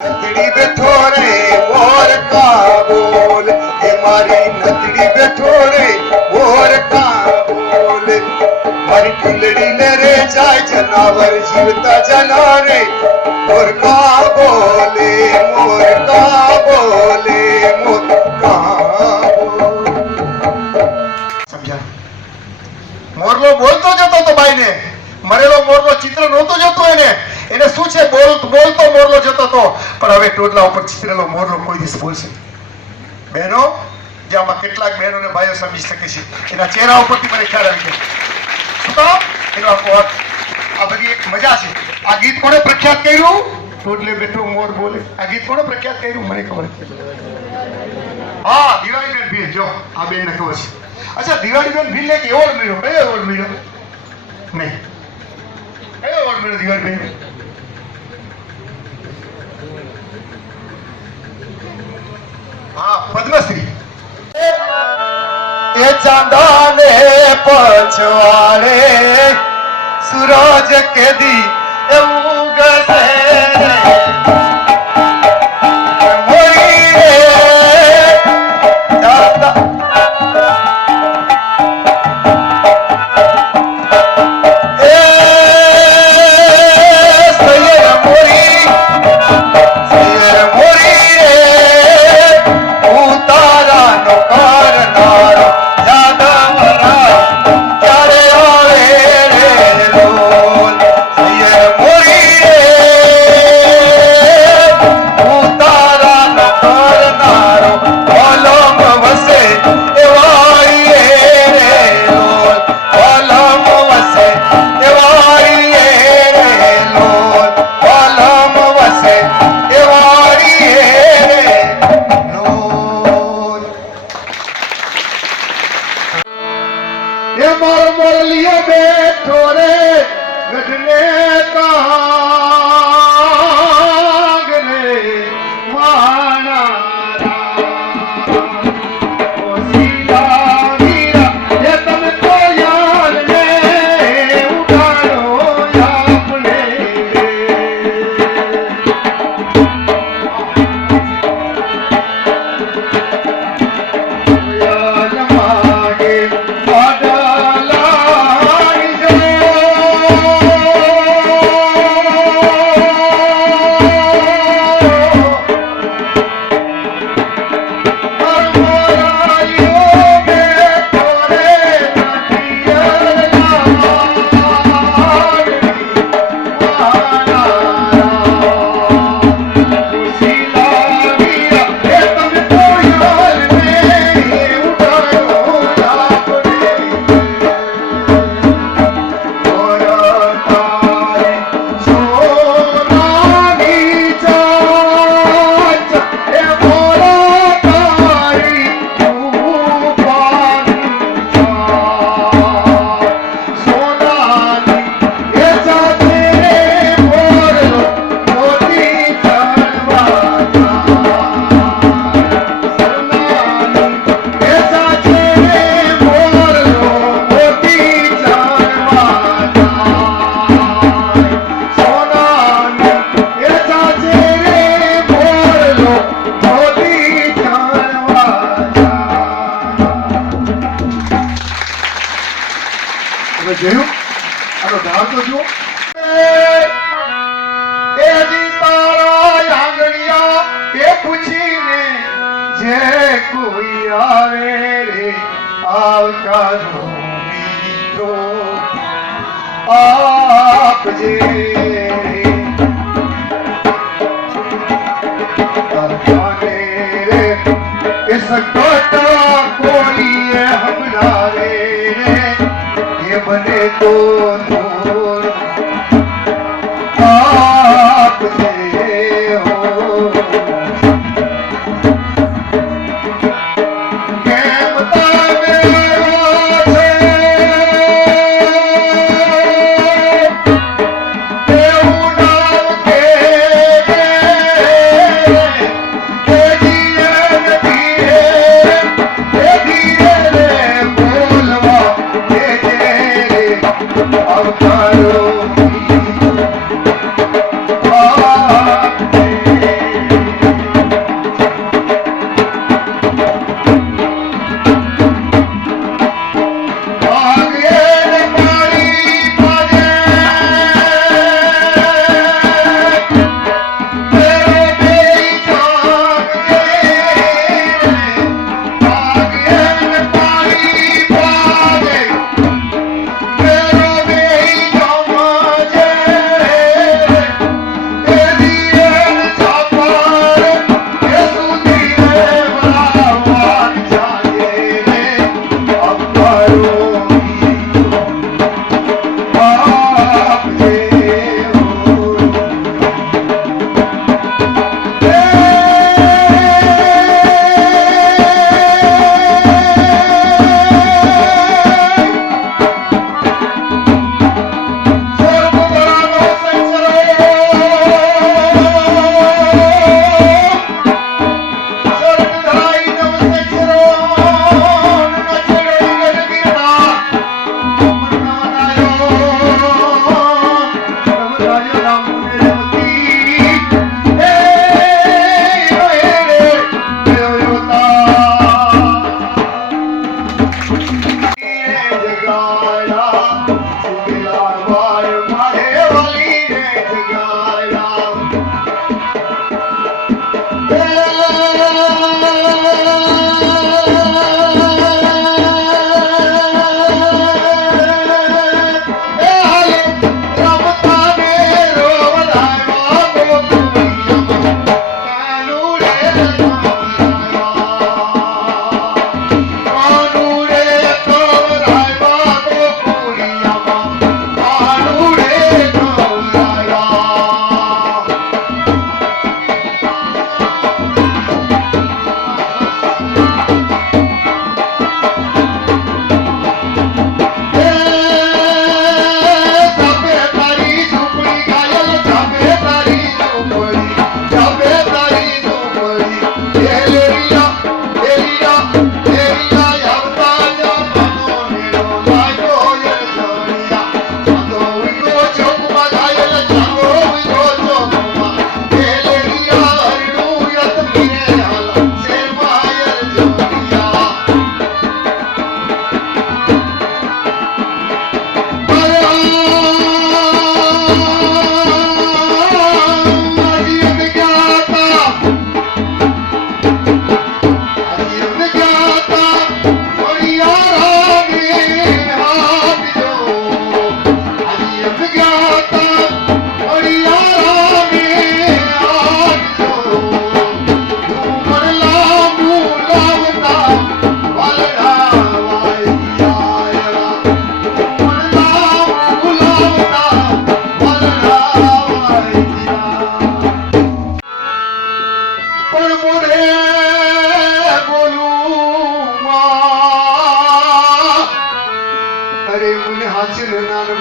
नथड़ी बैठो रे मोर का बोल, ये मारी नथड़ी बैठो रे मोर का बोल, मारी फुलड़ी ने रे जाए जनावर जीवता जना रे मोर का बोले, मोर का बोले, मोर का बोले। समझा? मोरलो बोलतो जतो तो बाई ने, मरेलो मोरलो चित्र नહોતો જતો એને શું છે બોલતો મોરલો જતો તો, પણ હવે ટોડલા ઉપર ચિત્રેલો મોરલો કોઈ દિવસ બોલશે. બહેનો જે આમાં કેટલાક બહેનો ને ભાઈઓ સમજી શકે છે, એના ચહેરા ઉપરથી મને ખ્યાલ આવી ગયો. શું કામ? એનો આ બધી એક મજા છે. આ ગીત કોણે પ્રખ્યાત કર્યું? ટોડલે બેઠો મોર બોલે. આ ગીત કોણે પ્રખ્યાત કર્યું? મને ખબર છે. હા, દિવાળીબેન ભીલ. જો આ બેનને ખબર છે. અચ્છા, દિવાળીબેન ભીલને એક એવોર્ડ મળ્યો. કયો એવોર્ડ મળ્યો? નહીં, કયો એવોર્ડ મળ્યો દિવાળીબેન? हाँ, पद्मश्री. ये चांदाने पछवाड़े सूरज के दी उगसे मोरी चांदा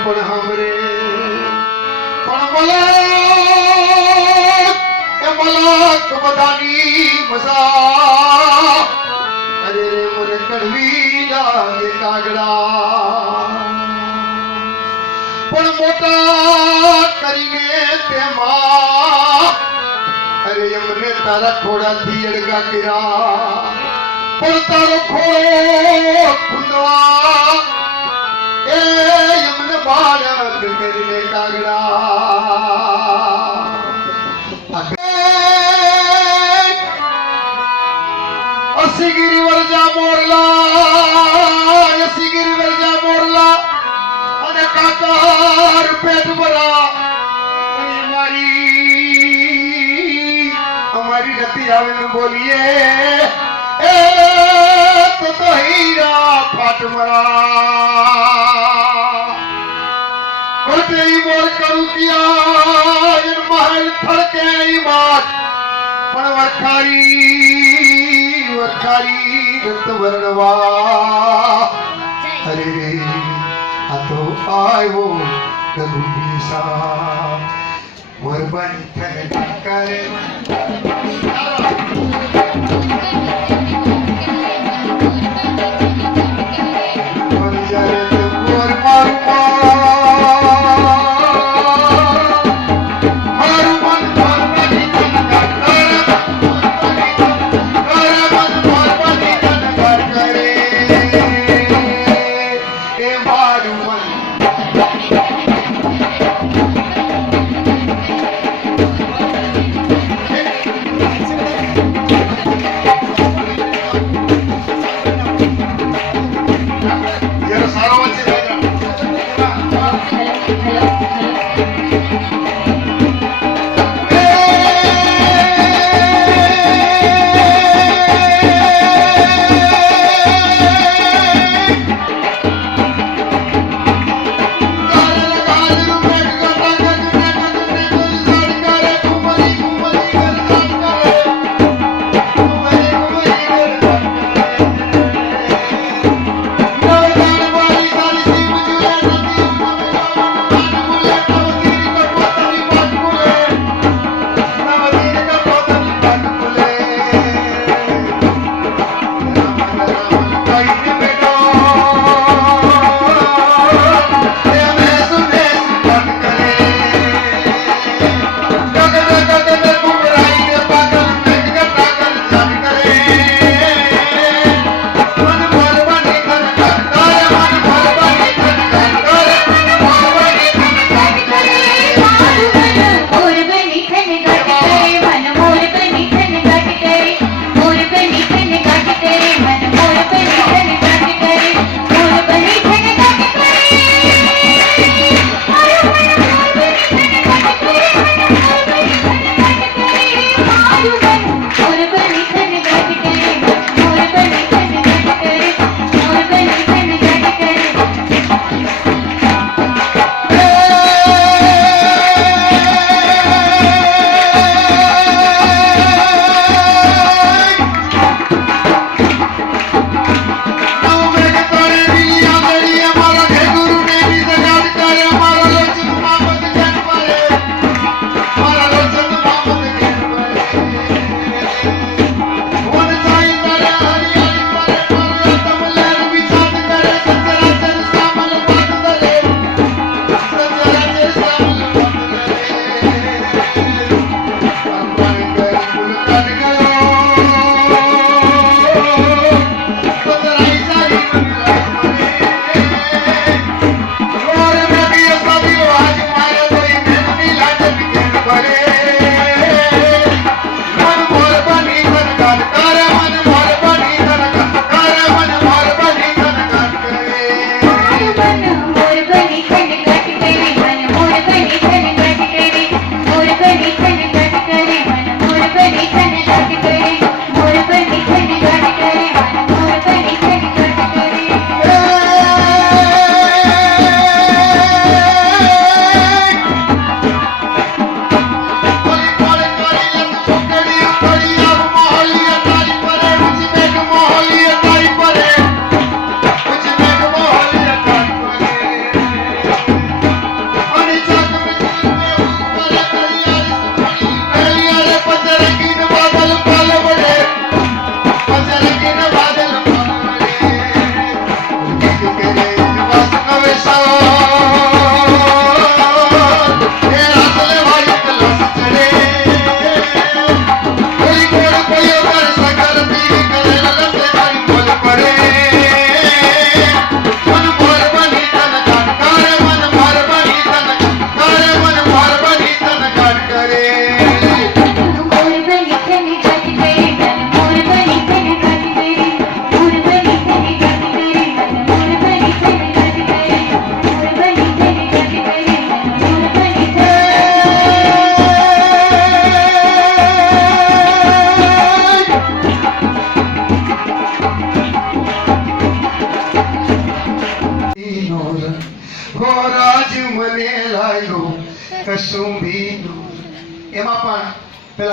પણ સાંભળે પણ મલાક એ મલાક બધાની મજા અરે રે મને કડવી લાગે કાગડા પણ મોટા કરીને તેમાં અરે એમને તારા ખોડાથી અડગા કર્યા પણ તારો ખોડો ખુંદવા એ એમને બાળક કરીને કાગડા અસીગીરી વરજા મોરલા અસીગીરી વરજા મોરલા અને કાકાર પેટ ભરા અમારી નથી આવે ને બોલીએ એ તો હીરા ફાટ મરા કોટે મોર કરું કિયા એન મહેલ થડકે ઈ માત પણ વરખારી રત વર્ણવા અરે રે આ તો આવ્યો રઘુવીસા મોર બંધન કરે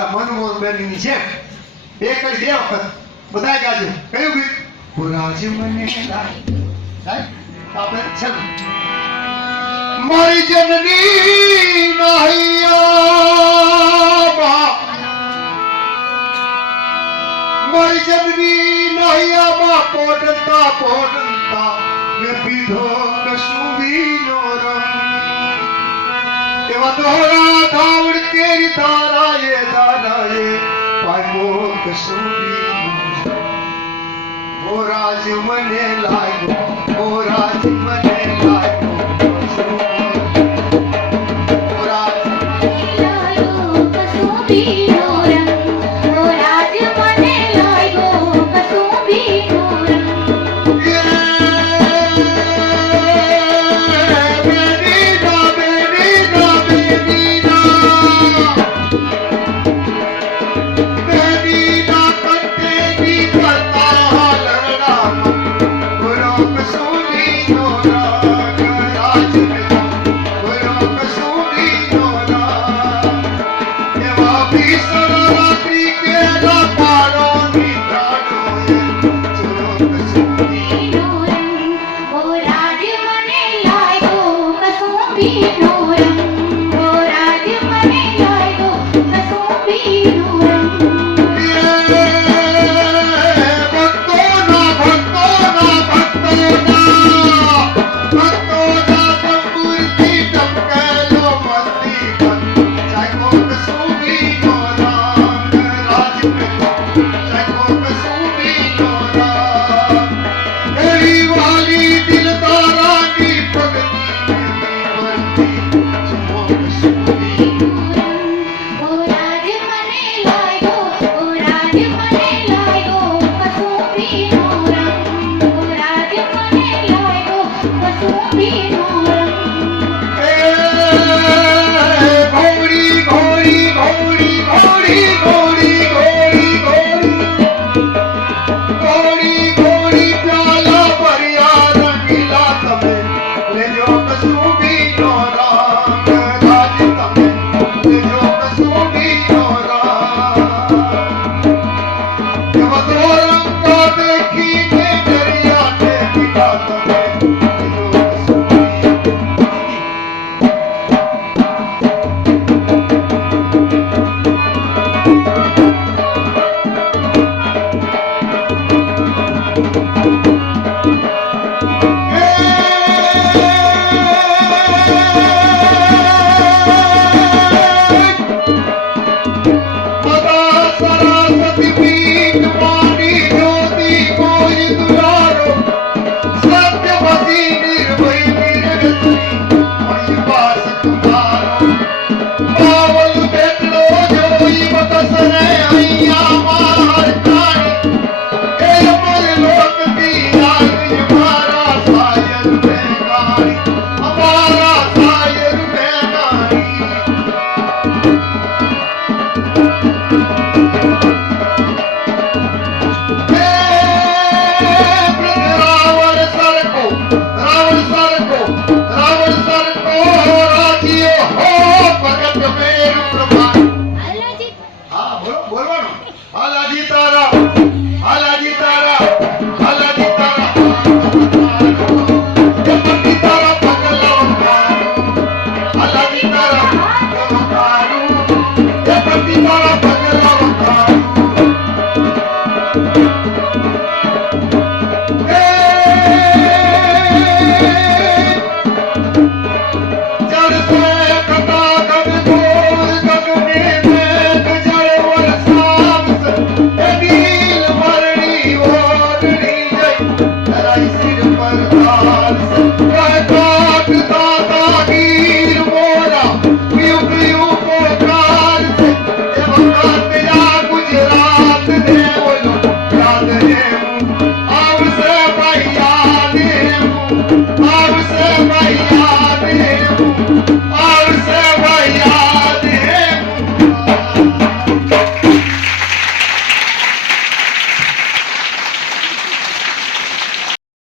ઓલા મનમોહન બેનની જેમ એક જ બે વખત બધાય ગાજો કયું ગીત પુરાજ મને લાય આપણે ચાલ મારી જનની નહિયા મારી જનની નહિયા પોડતા પોડતા મે પીધો કશું વીનો રંગ એવા દોરા ધાવડ કેરી દાનાએ પામો કશું વીનો ઓ રાજ મને લાગ્યો ઓ રાજ મને લાગ્યો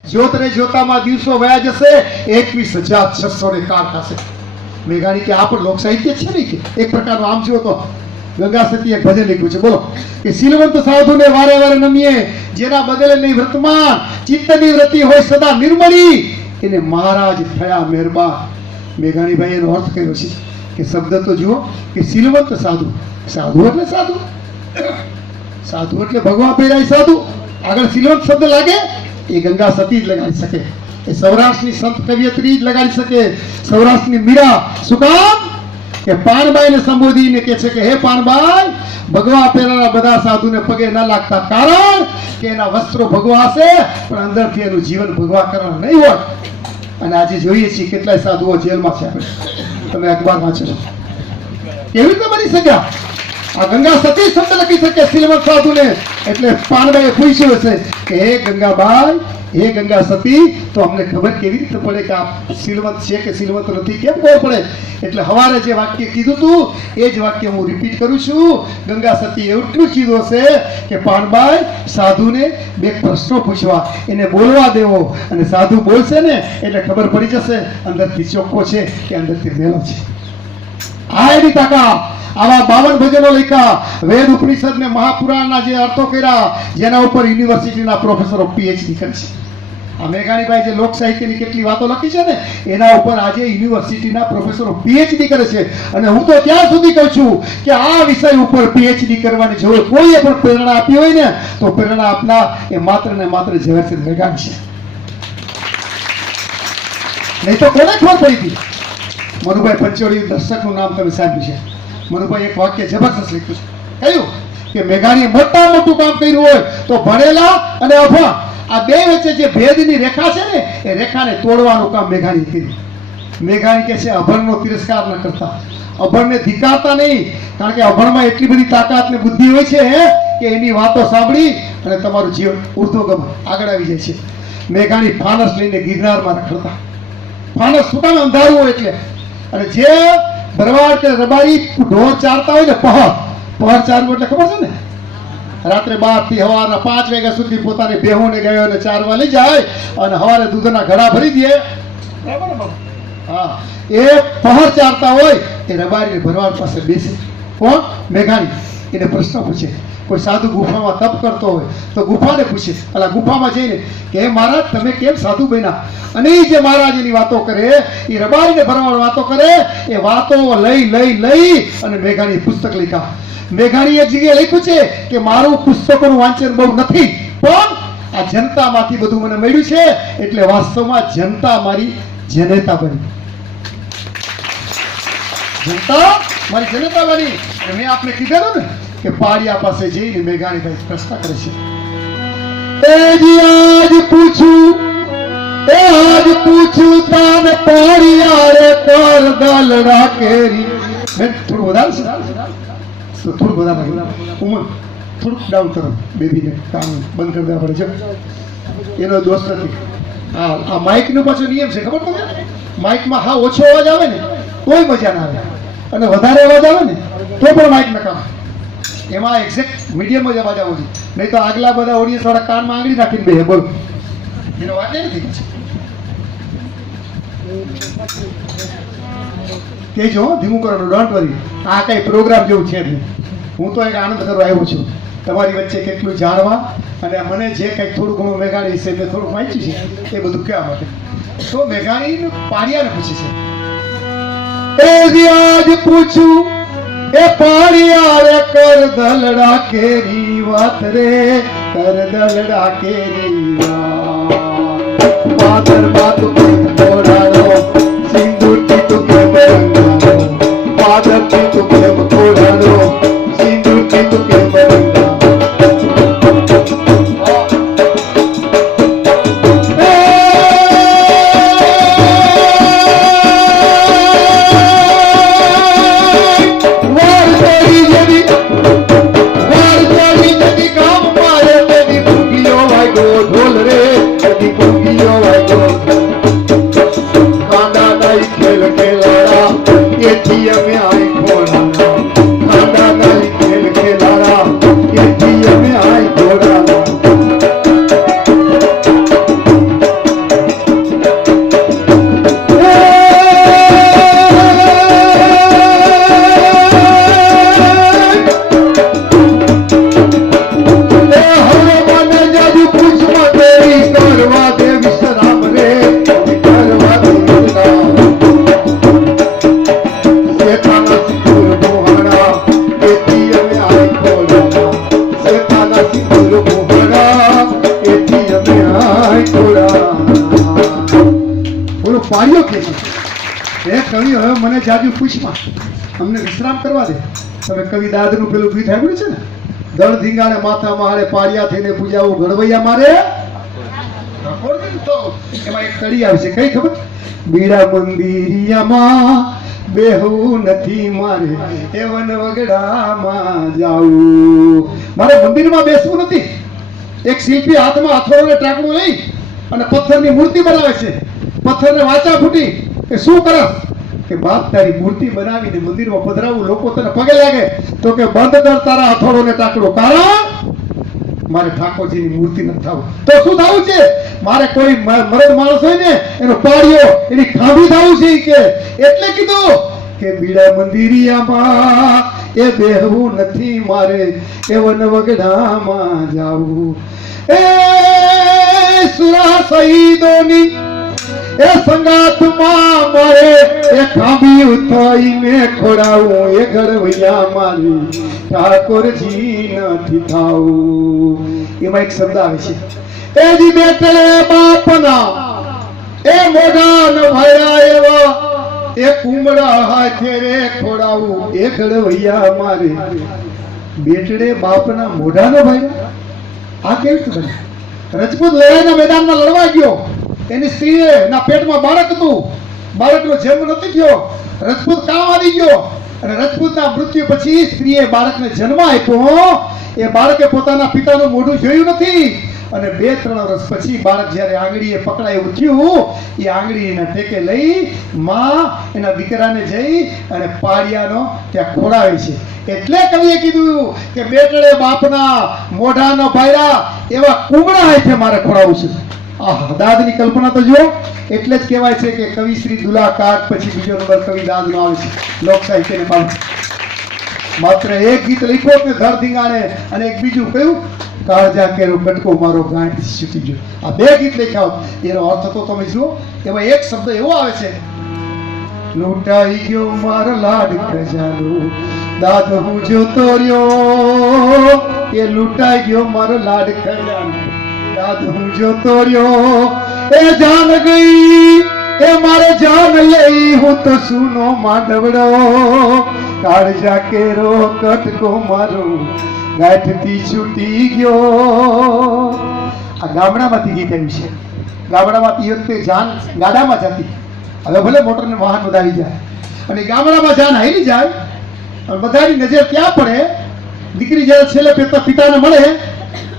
જ્યોતને જ્યોતામાં દિવસો વયા જશે 21,600 થશે. મેઘાણી કે આ પણ લોક સાહિત્ય છે ને કે એક પ્રકારનું આમ જો તો ગંગા સતી એક ભજન લખ્યું છે, બોલો કે સિલવંત સાધુને વારે વારે નમીએ, જેના બદલે નહીં વર્તમાન, ચિત્તની વ્રતિ હોય સદા નિર્મળી, એને મહારાજ થયા મહેરબાન. મેઘાણીભાઈ એનો અર્થ કર્યો છે કે શબ્દ તો જુઓ કે સિલવંત સાધુ, સાધુ એટલે સાધુ, સાધુ એટલે ભગવાન પહેરાય સાધુ, આગળ સિલવંત શબ્દ લાગે એ ગંગા સતી જ લગાડી શકે, એ સૌરાષ્ટ્રની સંત કવિયત્રી જ લગાડી શકે, સૌરાષ્ટ્રની મીરા. શું કામ કે પાનબાઈને સંબોધીને કહે છે કે હે પાનબાઈ, ભગવા પહેરેલા બધા સાધુને પગે ન લાગતા, કારણ કે એના વસ્ત્રો ભગવા હશે પણ અંદરથી એનું જીવન ભગવા કરવાનું નહીં હોય. અને આજે જોઈએ છીએ કેટલાય સાધુઓ જેલમાં છે. આપણે તમે અખબાર વાંચો છો, કેવી રીતે બની શક્યા? આ ગંગા સતી શબ્દ લખી શકે સિલવંત સાધુને, એટલે પાનબાઈએ પૂછ્યું હશે કે હે ગંગાબાઈ, હે ગંગા સતી, તો અમને ખબર કેવી રીતે પડે કે આ સિલવંત છે કે સિલવંત નથી, કેમ ખબર પડે? એટલે હવારે જે વાક્ય કીધું તું એ જ વાક્ય હું રિપીટ કરું છું. ગંગા સતી એટલું કીધું હશે કે પાનબાઈ, સાધુને બે પ્રશ્નો પૂછવા, એને બોલવા દેવો, અને સાધુ બોલશે ને એટલે ખબર પડી જશે અંદરથી ચોખ્ખો છે કે અંદરથી મેલો છે. આ એની તાકાત. આવા 52 ભજનો લખ્યા, વેદ ઉપનિષદ ને મહાપુરાણના જે અર્થો કર્યા, જેના ઉપર યુનિવર્સિટીના પ્રોફેસરો પીએચડી કરે છે. આ મેઘાણીભાઈ જે લોક સાહિત્યની કેટલી વાતો લખી છે ને, એના ઉપર આજે યુનિવર્સિટીના પ્રોફેસરો પીએચડી કરે છે. અને હું તો ત્યાં સુધી કહું છું કે આ વિષય ઉપર પીએચડી કરવાની જરૂર કોઈએ પણ પ્રેરણા આપી હોય ને, તો પ્રેરણા આપનાર એ માત્ર ને માત્ર ઝવેરચંદ મેઘાણી છે. નહીં તો કોને ખબર પડી હતી? મનુભાઈ પંચોળી દર્શકનું નામ તમે સાંભળ્યું છે. મનુભાઈ એક વાક્ય જબરદસ્ત લખ્યું છે, કહ્યું કે મેઘાણીએ મોટું કામ કર્યું હોય તો ભણેલા અને અભણ આ બે વચ્ચે જે ભેદની રેખા છે ને, એ રેખાને તોડવાનું કામ મેઘાણીએ કર્યું. મેઘાણી કહે છે અભણનો તિરસ્કાર ન કરતા, અભણને ધિકારતા નહીં, કારણ કે અભણમાં એટલી બધી તાકાત ને બુદ્ધિ હોય છે કે એની વાતો સાંભળી અને તમારું જીવન ઉર્ધ્વગમ આગળ આવી જાય છે. મેઘાણી ફાનસ લઈને ગિરનારમાં રખડતા. ફાનસ શું કામ? અંધારું હોય એટલે. અને જે ભરવાડ કે રબારી ઢોર ચારતા હોય ને, પહર ચારવું એટલે ખબર છે ને, રાત્રે 12 થી સવારના 5 વાગ્યા સુધી પોતાની બેહોને ગાયોને ચારવા લઈ જાય અને સવારે દૂધના ઘડા ભરી દે. હા, એ પહર ચારતા હોય એ રબારી ભરવાડ પાસે બેસે. કોણ? મેઘાણી. એને પ્રશ્ન પૂછે. કોઈ સાધુ ગુફામાં તપ કરતો હોય તો ગુફાને પૂછે, અલા ગુફામાં જઈને કે હે મહારાજ, તમે કેમ સાધુ બન્યા? અને એ જે મહારાજ એની વાતો કરે, એ રબારીને ભરવાડ વાતો કરે, એ વાતો લઈ અને મેઘાણીએ પુસ્તક લખ્યા. મેઘાણીએ એક જગ્યાએ લખ્યું છે કે મારું પુસ્તકોનું વાંચન બહુ નથી, પણ આ જનતામાંથી બધું મને મળ્યું છે, એટલે વાસ્તવમાં જનતા મારી જનેતા બની. જનતા મારી જનતા બની. અને મેં આપને કીધેલું ને કે પાડિયા પાસે જઈને મેઘાણીભાઈ પ્રશ્ન કરે છે, આજ પૂછું તાને પાડિયા રે કર દલડા કેરી. મેં થોડું વધારે છે, થોડું વધારે ઉમર થોડુંક ડાઉન કરો, બેબીને કામ બંધ કરી દેવા પડે છે, એનો દોષ નથી. આ માઇકનો પાછો નિયમ છે, ખબર તમને? માઇકમાં હા ઓછો અવાજ આવે ને તોય મજા ના આવે, અને વધારે અવાજ આવે ને તો પણ માઇક નકામ. એમાં એક્ઝેક્ટ મીડિયમ જ અવાજ આવવો જોઈએ, નહીં તો આગલા બધા ઓડિયન્સ વાળા કાનમાં આંગળી નાખીને બે બોલો, એનો વાત નથી. કહેજો ધીમું કરવાનું, ડોન્ટ વરી. આ કઈ પ્રોગ્રામ જેવું છે નહીં. હું તો એક આનંદ કરવા આવ્યો છું તમારી વચ્ચે કેટલું જાણવા, અને મને જે કંઈક થોડું ઘણું મેઘાણી વિશે મેં થોડું વાંચ્યું છે એ બધું કહેવા માટે. તો મેઘાણી પાડિયાને પૂછે છે, આજ પૂછું એ પાડિયા રે કર દલડા કેરી વાત રે, કર દલડા કેરી વાત. પાદર બાત થોડાનો સિંદૂરથી તું કેમ રંગાનો, પાદરથી તું કેમ થોડાનો સિંદૂરથી તું કેમ રંગાનો. ઢોલ રે કદી ભૂગીઓ વાગ્યો. એ કવિ હવે મને જાજુ પૂછમાં અમને વિશ્રામ કરવા દે. તમે કવિ દાદનું પેલું ગીત સાંભળ્યું છે ને, દળ ધીંગાણે માથા મારે પાડિયા થઈને પૂજાવું ઘડવૈયા મારે. તો એમાં એક કડી આવે છે, કઈ ખબર? બીડા મંદિરિયામાં બેહવું નથી મારે, એ વન વગડામાં જાવું. મારે મંદિરમાં બેસવું નથી. એક શિલ્પી હાથમાં હથોડો ને ટાંકણું લઈ અને પથ્થરની મૂર્તિ બનાવે છે. પથ્થરને વાચા ફૂટી કે શું કરસ? કે બાપ તારી મૂર્તિ બનાવીને મંદિરમાં પધરાવું, લોકો તને પગે લાગે તો કે બંધ કર તારા હથોડો ને ટાંકણું. કારણ મારે ઠાકોરજીની મૂર્તિ નથી થવું. તો શું થવું છે? મારે કોઈ મરદ માણસ હોય ને એનો પાડ્યો એની ખાંભી થવું છે કે. એટલે કીધું કે બીડા મંદિરિયામાં એ બેહવું નથી મારે, એ વન વગડામાં જાવું. એ સુરા શહીદોની એ સંગાતમાં મારે એ ખાંભી ઉઠાઈને ખોડાવું, એ ઘડવૈયા મારી ઠાકોરજી નથી થાવું. એમાં એક શબ્દ આવે છે, એ જી બેટે બાપના એ મોઢા ન ભયા એવા, એ કુમડા હાથે રે ખોડાવું, એ ઘડવૈયા મારે બેટડે બાપના મોઢા ન ભયા. આ કેવી રીતે બને? રજપૂત લડાઈના મેદાનમાં લડવા ગયો, એની સ્ત્રીએ ના પેટમાં બાળક હતું, બાળકનો જન્મ નથી થયો, રજપૂત કામ આવી ગયો અને રજપૂતના મૃત્યુ પછી સ્ત્રીએ બાળકને જન્મ આપ્યો. એ બાળકે પોતાના પિતાનું મોઢું જોયું નથી અને 2-3 વર્ષ પછી બાળક જ્યારે આંગળીએ પકડાય ઉઠ્યું, એ આંગળીના ટેકે લઈ માં એના દીકરાને જઈ અને પાડિયાનો ત્યાં ખોડાવે છે. એટલે કવિએ કીધું કે બેટડે બાપના મોઢા ન ભાયડા, એવા કુમડા હાથે મારે ખોડાવું છે. આહા, દાદની કલ્પના તો જુઓ. એટલે જ કહેવાય છે કે કવિ શ્રી દુલા કાટ પછી બીજો નંબર કવિ દાદનો આવે છે લોક સાહિત્યને બાબત. માત્ર એક ગીત લખ્યો ને ધર ધીંગાણે, અને એક બીજું કયું કાળજા કેરો કટકો મારો ગાંઠ છૂટી ગયો. આ 2 ગીત લખ્યા. એનો અર્થ તો તમે જુઓ. એમાં એક શબ્દ એવો આવે છે, લૂંટાઈ ગયો મારો લાડ ખજાનો, દાદ હું જોતો રહ્યો. એ લૂંટાઈ ગયો મારો લાડ ખજાનો, દાદ હું જોતો રહ્યો. એ જાન ગઈ એ મારે જાન લઈ, હું તો સુનો માંડવડો. કાળજા કેરો કટકો મારો ગાંઠથી છૂટી ગયો. આ ગામડામાંથી ગીત આવ્યું છે. ગામડામાં એ વખતે જાન ગાડામાં જતી. હવે ભલે મોટરને વાહન બધા આવી જાય અને ગામડામાં જાન હાલી જાય અને બધાની નજર ક્યાં પડે? દીકરી જ્યારે છેલ્લે પિતાને મળે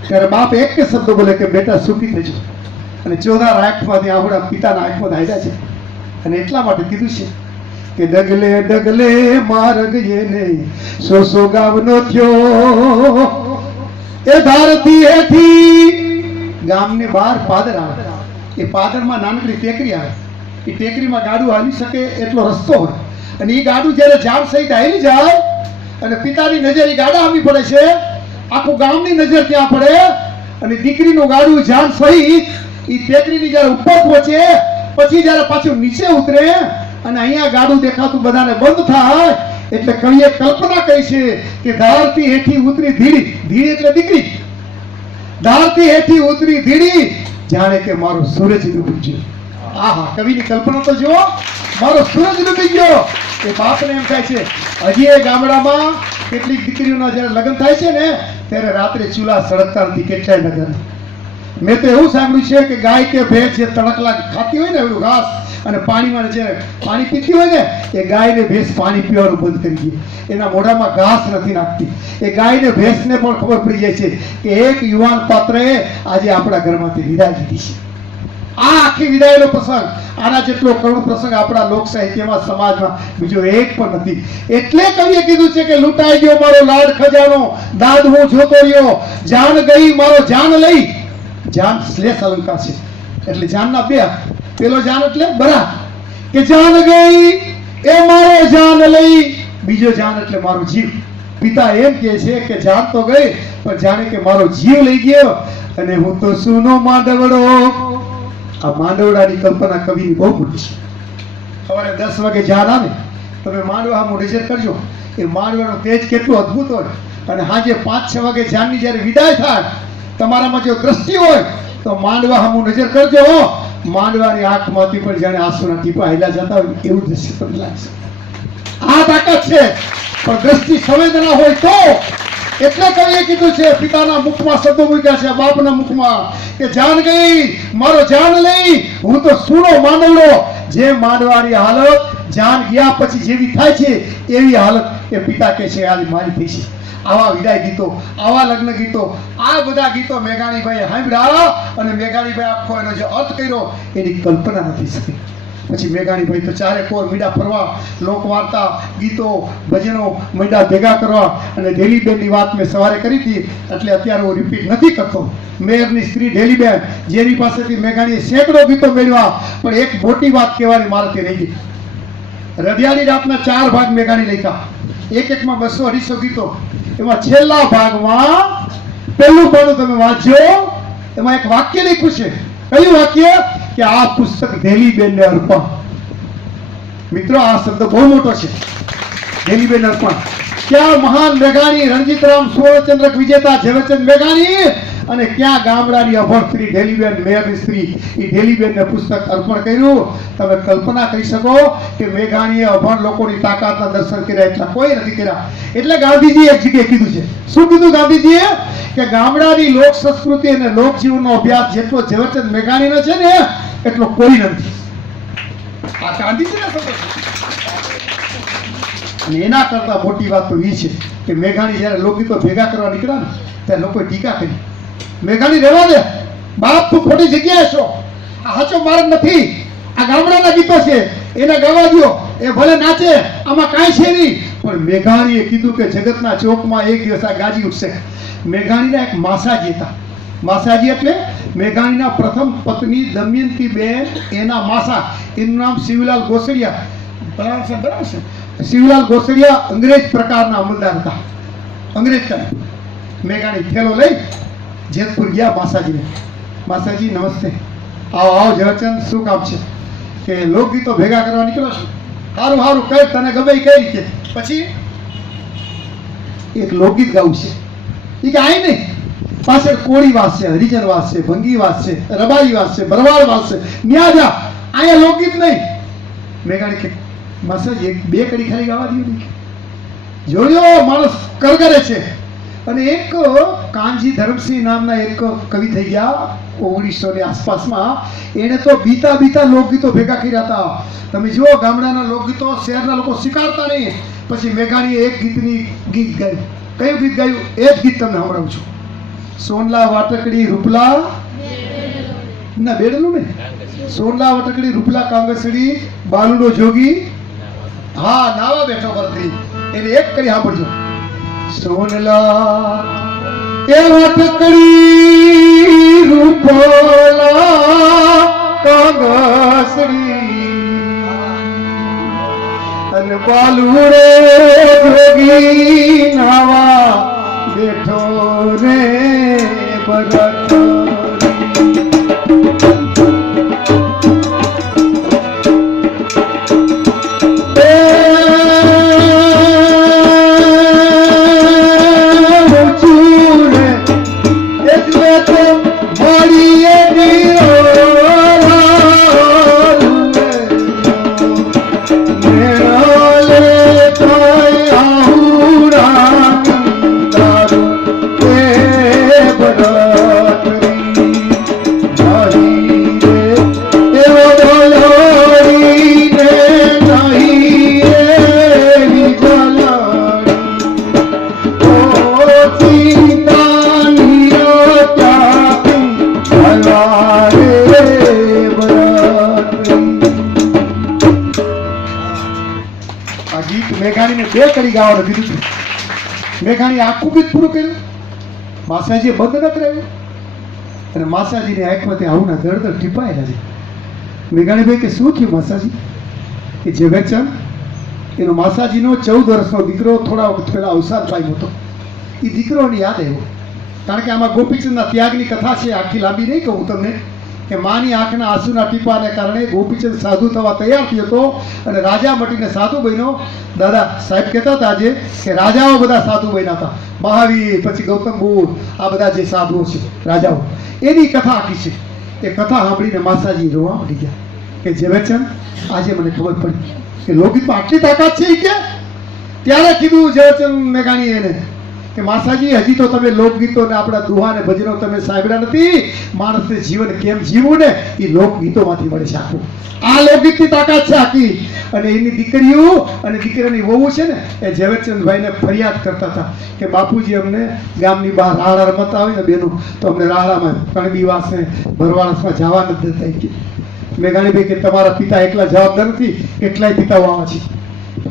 ત્યારે બાપ એક કે શબ્દ બોલે કે બેટા સુખી થજો. અને 14 આંખમાંથી આપણા પિતાના આંખમાં હાલ્યા છે. અને એટલા માટે કીધું છે કે ડગલે ડગલે માર્ગ એને સો ગામનો થયો. એ ધારથી હેઠી ગામની બહાર પાદર આવે. એ પાદરમાં નાનકડી ટેકરી આવે. એ ટેકરીમાં ગાડું હાલી શકે એટલો રસ્તો હોય. અને એ ગાડું જ્યારે જાણ સહિત હાલી જાય અને પિતાની નજર એ ગાડા આવી પડે છે, આખું ગામની નજર ત્યાં પડે અને દીકરીનું ગાડું જાણ સહિત એ ટેકરીની જ્યારે ઉપર પહોંચે પછી જ્યારે પાછું નીચે ઉતરે અને અહીંયા ગાડું દેખાતું બધાને બંધ થાય, એટલે કવિએ કલ્પના કરી છે કે ધારથી હેઠી ઉતરી ધીડી. ધીડી એટલે દીકરી. ધારથી હેઠી ઉતરી ધીડી, જાણે કે મારો સૂરજ ડૂબી ગયો. આહા, કવિની કલ્પના તો જુઓ. મારો સૂરજ ડૂબી ગયો. એ બાપને એમ થાય છે. હજી એ ગામડામાં કેટલીક દીકરીઓના જ્યારે લગ્ન થાય છે ને ત્યારે રાત્રે ચૂલા સળગતા નથી કેટલાય લગ્ન. મેં તો એવું સાંભળ્યું છે કે ગાય કે ભેંસ જે તડકલા ખાતી હોય ને એવું ઘાસ અને પાણીમાં જ્યારે પાણી પીતી હોય ને, એ ગાયને ભેંસ પાણી પીવાનું બંધ કરી દે. એના મોઢામાં ઘાસ નથી નાખતી. એ ગાયને ભેંસને પણ ખબર પડી જાય છે કે એક યુવાન પાત્રએ આજે આપણા ઘરમાંથી વિદાય લીધી છે. આ આખી વિદાયનો પ્રસંગ, આના જેટલો કરુણ પ્રસંગ આપણા લોક સાહિત્યમાં સમાજમાં બીજો એક પણ નથી. એટલે કવિએ કીધું છે કે લૂંટાઈ ગયો મારો લાડ ખજાનો, દાદ હું જોતો રહ્યો. જાન ગઈ મારો જાન લઈ. જાન શ્લેષ અલંકાર છે એટલે જાનના 2. પેલો જાન એટલે બરા કે જાન ગઈ એ મારો જાન લઈ. બીજો જાન એટલે મારો જીવ. પિતા એમ કહે છે કે જાન તો ગઈ પણ જાણે કે મારો જીવ લઈ ગયો અને હું તો સુનો માંડવડો. આ માંડવડાની કલ્પના કવિની બહુ મોટી છે. સવારે 10 વાગે જાન આવે, તમે માંડવા નજર કરજો. એ માંડવાનો તેજ કેટલું અદ્ભુત હોય. અને સાંજે 5-6 વાગે જાનની જ્યારે વિદાય થાય, તમારામાં જો દ્રષ્ટિ હોય તો માંડવા સામું નજર કરજો. માંડવાની આંખમાંથી પણ જાણે આંસુના ટીપા હેલા જતા હોય એવું દ્રશ્ય તમને લાગશે. આ તાકાત છે, પણ દ્રષ્ટિ સંવેદના હોય તો. એટલે કવિએ કીધું છે, પિતાના મુખમાં શબ્દો મૂક્યા છે, બાપના મુખમાં, કે જાન ગઈ મારો જાન લઈ, હું તો સૂનો માંડવડો. જે માંડવાની હાલત જાન ગયા પછી જેવી થાય છે એવી હાલત એ પિતા કે છે આજે મારી થઈ છે. આવા વિદાય ગીતો, આવા લગ્ન ગીતો, આ બધા ગીતો મેઘાણીભાઈએ સાંભળ્યા અને મેઘાણીભાઈ આખો એનો જે અર્થ કર્યો એની કલ્પના નથી શકી. પછી મેઘાણીભાઈ તો ચારે કોર મીડા ફરવા, લોકવાર્તા, ગીતો, ભજનો મીડા ભેગા કરવા. અને ઢેલીબેનની વાત મેં સવારે કરી હતી એટલે અત્યારે હું રિપીટ નથી કરતો. મેયરની સ્ત્રી ઢેલીબેન, જેની પાસેથી મેઘાણીએ સેંકડો ગીતો મેળવ્યા, પણ એક મોટી વાત કહેવાની મારાથી રહી ગઈ. રઢિયાની રાતના 4 ભાગ મેઘાણી લખ્યા, એકમાં 200-250 ગીતો. એમાં છેલ્લા ભાગમાં પહેલું પાનું તમે વાંચજો, એમાં એક વાક્ય લખ્યું છે. કયું વાક્ય? કે આ પુસ્તક ઢેલીબેનને અર્પણ. મિત્રો, આ શબ્દ બહુ મોટો છે, ઢેલીબેન અર્પણ. ક્યાં મહાન મેઘાણી રણજીતરામ સુવર્ણચંદ્રક વિજેતા ઝવેરચંદ મેઘાણી અને ક્યાં ગામડાની અભણ સ્ત્રી ઢેલીબેન, મેયરની સ્ત્રી, એ ઢેલીબેનને પુસ્તક અર્પણ કર્યું. તમે કલ્પના કરી શકો કે મેઘાણીએ અભણ લોકોની તાકાતના દર્શન કર્યા એટલા કોઈ નથી કર્યા. એટલે ગાંધીજીએ એક જગ્યાએ કીધું છે. શું કીધું ગાંધીજીએ? કે ગામડાની લોક સંસ્કૃતિ અને લોકજીવનનો અભ્યાસ જેટલો ઝવેરચંદ મેઘાણીનો છે ને એટલો કોઈ નથી. આ ગાંધીજીના શબ્દો છે. અને એના કરતા મોટી વાત તો એ છે કે મેઘાણી જ્યારે લોકગીતો ભેગા કરવા નીકળ્યા ને ત્યારે લોકોએ ટીકા કરી, મેઘાણી રહેવા દે, બાપ તું ખોટી જગ્યાએ છો, આ સાચો માર્ગ નથી, આ ગામડાના ગીતો છે એને ગાવા દો, એ ભલે નાચે, આમાં કાંઈ છે નહીં. પણ મેઘાણીએ કીધું કે જગતના ચોકમાં એક દિવસ આ ગાજી ઉઠશે. મેઘાણીના એક માસાજી હતા. માસાજી એટલે મેઘાણીના પ્રથમ પત્ની દમયંતી બેન, એના માસા, એનું નામ શિવલાલ ગોસડિયા. બરાબર છે, બરાબર છે. શિવલાલ ગોસડિયા અંગ્રેજ પ્રકારના અમલદાર હતા, અંગ્રેજ ટાઈમ. મેઘાણી થેલો લઈ જેતપુર ગયા માસાજીને. માસાજી નમસ્તે, આવો આવો ઝવેરચંદ, શું કામ છે? કે લોકગીતો ભેગા કરવા નીકળો છો? સારું સારું, કઈ તને ગમે કઈ રીતે? પછી એક લોકગીત ગાવું છે. એ કે આય નહીં, પાછળ કોળી વાસ છે, હરિજન વાસ છે, ભંગી વાસ છે, રબારી વાસ છે, ભરવાડ વાસ છે, ન્યા જા, અહીંયા લોકગીત નહીં. મેઘાણી કે માસાજી એક બે કડી ખાલી ગાવા દો. જોયો માણસ કરગરે છે. અને એક કાનજી ધરમસિંહ નામના એક કવિ થઈ ગયા 1900 ની આસપાસમાં, એને તો બીતા બીતા લોકગીતો ભેગા કર્યા હતા. તમે જુઓ ગામડાના લોકગીતો શહેરના લોકો સ્વીકારતા નહીં. પછી મેઘાણીએ એક ગીત ગાયું. કયું ગીત ગાયું? એ જ ગીત તમને સંભળાવું છું. સોનલા વાટકડી રૂપલા ના બેડલું ને, સોનલા વાટકડી રૂપલા કાંગસડી બાલુડો જોગી, હા નાવા બેઠો કરતી. એને એક કરી સાંભળજો. સોનલા એ વાટકડી રૂપલા કાંગસડી અને બાલુડો જોગી નાવા બેઠો રે ભરત. મેઘાણીને બે કડી ગાવાનું કીધું હતું. મેઘાણી આખું ગીત પૂરું કર્યું. માસાજીએ બંધ ન કરાવ્યું અને માસાજીની આંખમાંથી આવું દળદળ ટીપાયેલા છે. મેઘાણીભાઈ કે શું થયું માસાજી? કે ઝવેરચંદ, એનો માસાજીનો 14 વર્ષનો દીકરો થોડા વખત પહેલા અવસાન પામ્યો હતો. એ દીકરોની યાદ આવ્યો. કારણ કે આમાં ગોપીચંદના ત્યાગની કથા છે, આખી લાંબી નહીં કહું તમને. કે માની આંખના આંસુના ટીપાને કારણે ગોપીચંદ સાધુ થવા તૈયાર થયો હતો અને રાજા મટીને સાધુ બન્યો. દાદા સાહેબ કહેતા હતા આજે કે રાજાઓ બધા સાધુ બન્યા હતા. મહાવીર, પછી ગૌતમ બુદ્ધ, આ બધા જે સાધુઓ છે રાજાઓ, એની કથા આખી છે. એ કથા સાંભળીને માસાજી રોવા મળી ગયા કે ઝવેરચંદ આજે મને ખબર પડી કે લોકગીતમાં આટલી તાકાત છે. કે ત્યારે કીધું ઝવેરચંદ મેઘાણી એને કે માસાજી હજી તો તમે લોકગીતો ને આપણા દુહા ને ભજનો તમે સાંભળ્યા નથી. માણસને જીવન કેમ જીવવું ને એ લોકગીતોમાંથી મળે છે આખું. આ લોકગીતની તાકાત છે આખી. અને એની દીકરીઓ અને દીકરાની વહુ છે ને એ ઝવેરચંદભાઈને ફરિયાદ કરતા હતા કે બાપુજી અમને ગામની બહાર રાહડા રમતા આવે ને બેનું તો અમને રાહડામાં કણબીવાસ ને ભરવાડસમાં જવા નથી દેતા. મેઘાણીભાઈ કે તમારા પિતા એકલા જવાબદાર નથી, કેટલાય પિતાઓ આવા છે.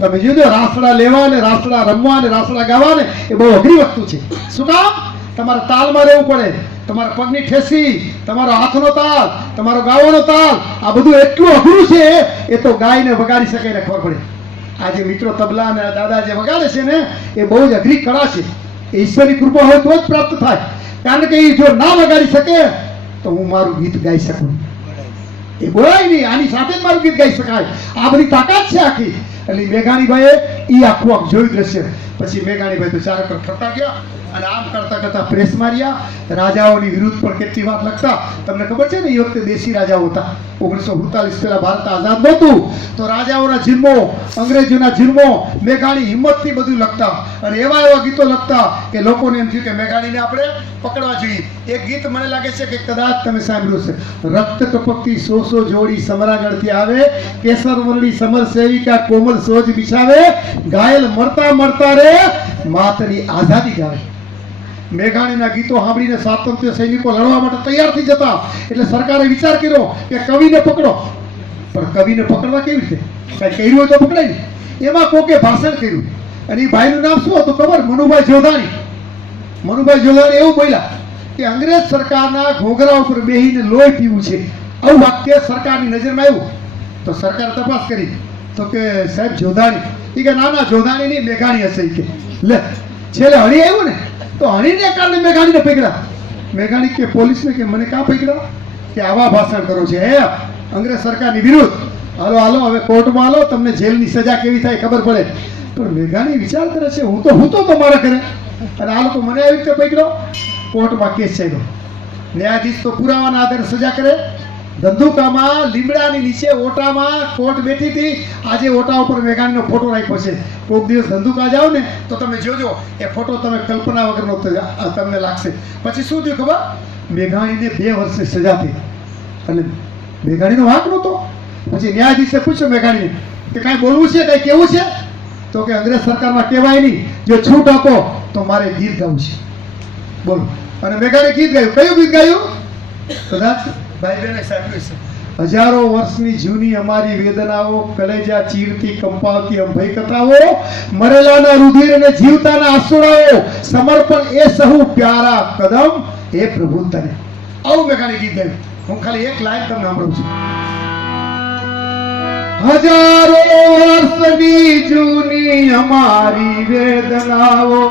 તમે જોજો રાસડા લેવા ને રાસડા રમવા ને રાસડા ગાવા ને એ બહુ અઘરી વસ્તુ છે. શું કામ? તમારે તાલમાં રહેવું પડે. તમારા પગની ઠેસી, તમારો હાથનો તાલ, તમારો ગાવાનો તાલ, આ બધું એટલું અઘરું છે એ તો ગાયને વગાડી શકે ને ખબર પડે. આજે મિત્રો તબલા અને દાદા જે વગાડે છે ને એ બહુ જ અઘરી કળા છે. એ ઈશ્વરની કૃપા હોય તો જ પ્રાપ્ત થાય. કારણ કે એ જો ના વગાડી શકે તો હું મારું ગીત ગાઈ શકું. એ બોલાય નહીં, આની સાથે જ મારું ગીત ગાઈ શકાય. આ બધી તાકાત છે આખી. એટલે મેઘાણીભાઈએ ઈ આખું આમ જોયું દ્રશ્ય. પછી મેઘાણીભાઈ તો ચારે પર ફરતા ગયા અને આમ કરતા કરતા પ્રેસ માર્યા. રાજાઓની વિરુદ્ધ પણ કેટલી વાત લખતા. તમને ખબર છે ને એ વખતે દેશી રાજાઓ હતા. 1947 પહેલા ભારત આઝાદ નહોતું તો રાજાઓના જિલ્મો, અંગ્રેજોના જિલ્મો મેઘાણી હિંમતથી બધું લખતા અને એવા એવા ગીતો લખતા કે લોકોને એમ થયું કે મેઘાણીને આપણે પકડવા જોઈએ. એક ગીત મને લાગે છે કે કદાચ તમે સાંભળ્યું છે. રક્ત ટપકતી સોસો જોડી સમરાગણથી આવે, કેસર વરડી સમર સેવિકા કોમલ સોજ બિછાવે, ઘાયલ મરતા મરતા રે માતની આઝાદી ગાવે. મેઘાણીના ગીતો સાંભળીને સ્વાતંત્ર્ય સૈનિકો લડવા માટે તૈયાર થઈ જતા. એટલે સરકારે વિચાર કર્યો કે કવિને પકડો. પણ કવિને પકડવા કેવી રીતે? કઈ કર્યું હોય તો પકડાય ને. એમાં કોકે ભાષણ કર્યું અને એ ભાઈનું નામ શું હતું ખબર? મનુભાઈ જોધાણી. મનુભાઈ જોધાણી એવું બોલ્યા કે અંગ્રેજ સરકારના ઘોઘરા ઉપર બેહીને લોહી પીવું છે. આવું વાક્ય સરકારની નજરમાં આવ્યું તો સરકારે તપાસ કરી તો કે સાહેબ જોધાણી. એ કે ના ના જોધાણી નહીં, મેઘાણી હશે. કે લે છેલ્લે હણી આવ્યું ને તો હણીને કારણે મેઘાણીને પકડ્યા. મેઘાણી કે પોલીસને કે મને કાં પકડ્યા? કે આવા ભાષણ કરો છે હે અંગ્રેજ સરકારની વિરુદ્ધ. હાલો હાલો હવે કોર્ટમાં હાલો, તમને જેલની સજા કેવી થાય ખબર પડે. પણ મેઘાણી વિચાર કરે છે હું તો મારા ઘરે અને આ લોકો મને આવી રીતે પકડ્યો. કોર્ટમાં કેસ ચાલ્યો. ન્યાયાધીશ તો પુરાવાના આધારે સજા કરે. ધંધુકામાં લીમડાની નીચે ઓટામાં કોર્ટ બેઠી હતી. આજે ઓટા ઉપર મેઘાણીનો ફોટો રાખ્યો છે. કોઈક દિવસ ધંધુકા જાઓ ને તો તમે જોજો એ ફોટો તમે કલ્પના વગરનો તમને લાગશે. પછી શું થયું ખબર? મેઘાણીને 2 વર્ષની સજા થઈ અને મેઘાણીનો વાંક નહોતો. પછી ન્યાયાધીશે પૂછ્યું મેઘાણીને કે કાંઈ બોલવું છે, કાંઈ કેવું છે? તો કે અંગ્રેજ સરકારમાં કહેવાય નહીં, જો છૂટ આપો તો મારે ગીત ગાવું છે. બોલો. અને મેઘાણી ગીત ગાયું. કયું ગીત ગાયું? કદાચ ભાઈ બહેને સાંભળ્યું છે. હજારો વર્ષની જૂની અમારી વેદનાઓ, કલેજા ચીરતી કંપાવતી અંભય કથાઓ, મરેલાના રુધિર અને જીવતાના આંસુડાઓ, સમર્પણ એ સહુ પ્યારા કદમ હે પ્રભુ તને. આવું મેઘાણી ગીત ગાયું. હું ખાલી એક લાઈન તમને સાંભળું છું. હજારો વર્ષની જૂની અમારી વેદનાઓ,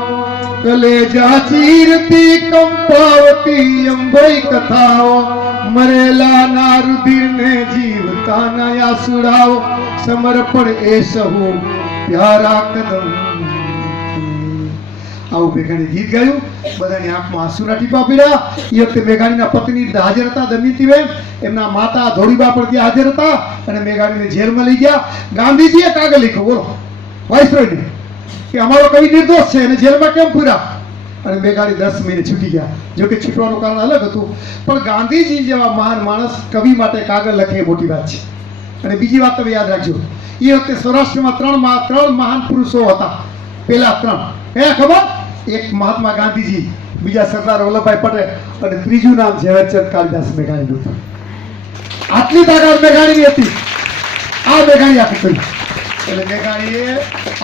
કલેજા ચીરતી કંપાવતી અંભય કથાઓ, મરેલાના રુધિરને જીવતાના આંસુડાઓ, સમર્પણ એ સહુ પ્યારા કદમ. આવું મેઘાણી ગીત ગાયું. બધાની આંખમાં આંસુના ટીપા પીડ્યા. એ વખતે મેઘાણીના પત્ની હાજર હતા, દમયંતીબેન. એમના માતા ધોળીબા પણ ત્યાં હાજર હતા અને મેઘાણીને જેલમાં લઈ ગયા. ગાંધીજીએ કાગળ લખ્યો બોલો વાઇસરોયને કે અમારો કવિ નિર્દોષ છે અને જેલમાં કેમ પૂર્યા? અને મેઘાણી 10 મહિને છૂટી ગયા. જો કે છૂટવાનું કારણ અલગ હતું, પણ ગાંધીજી જેવા મહાન માણસ કવિ માટે કાગળ લખે એ મોટી વાત છે. અને બીજી વાત તમે યાદ રાખજો, એ વખતે સૌરાષ્ટ્રમાં 3 મહાન પુરુષો હતા. પેલા 3 એ ખબર? એક મહાત્મા ગાંધીજી, બીજા સરદાર વલ્લભભાઈ પટેલ અને ત્રીજું નામ ઝવેરચંદ કાલિદાસ મેઘાણીનું હતું. આટલી તાકાત મેઘાણીની હતી. આ મેઘાણી આખું કર્યું. એટલે મેઘાણીએ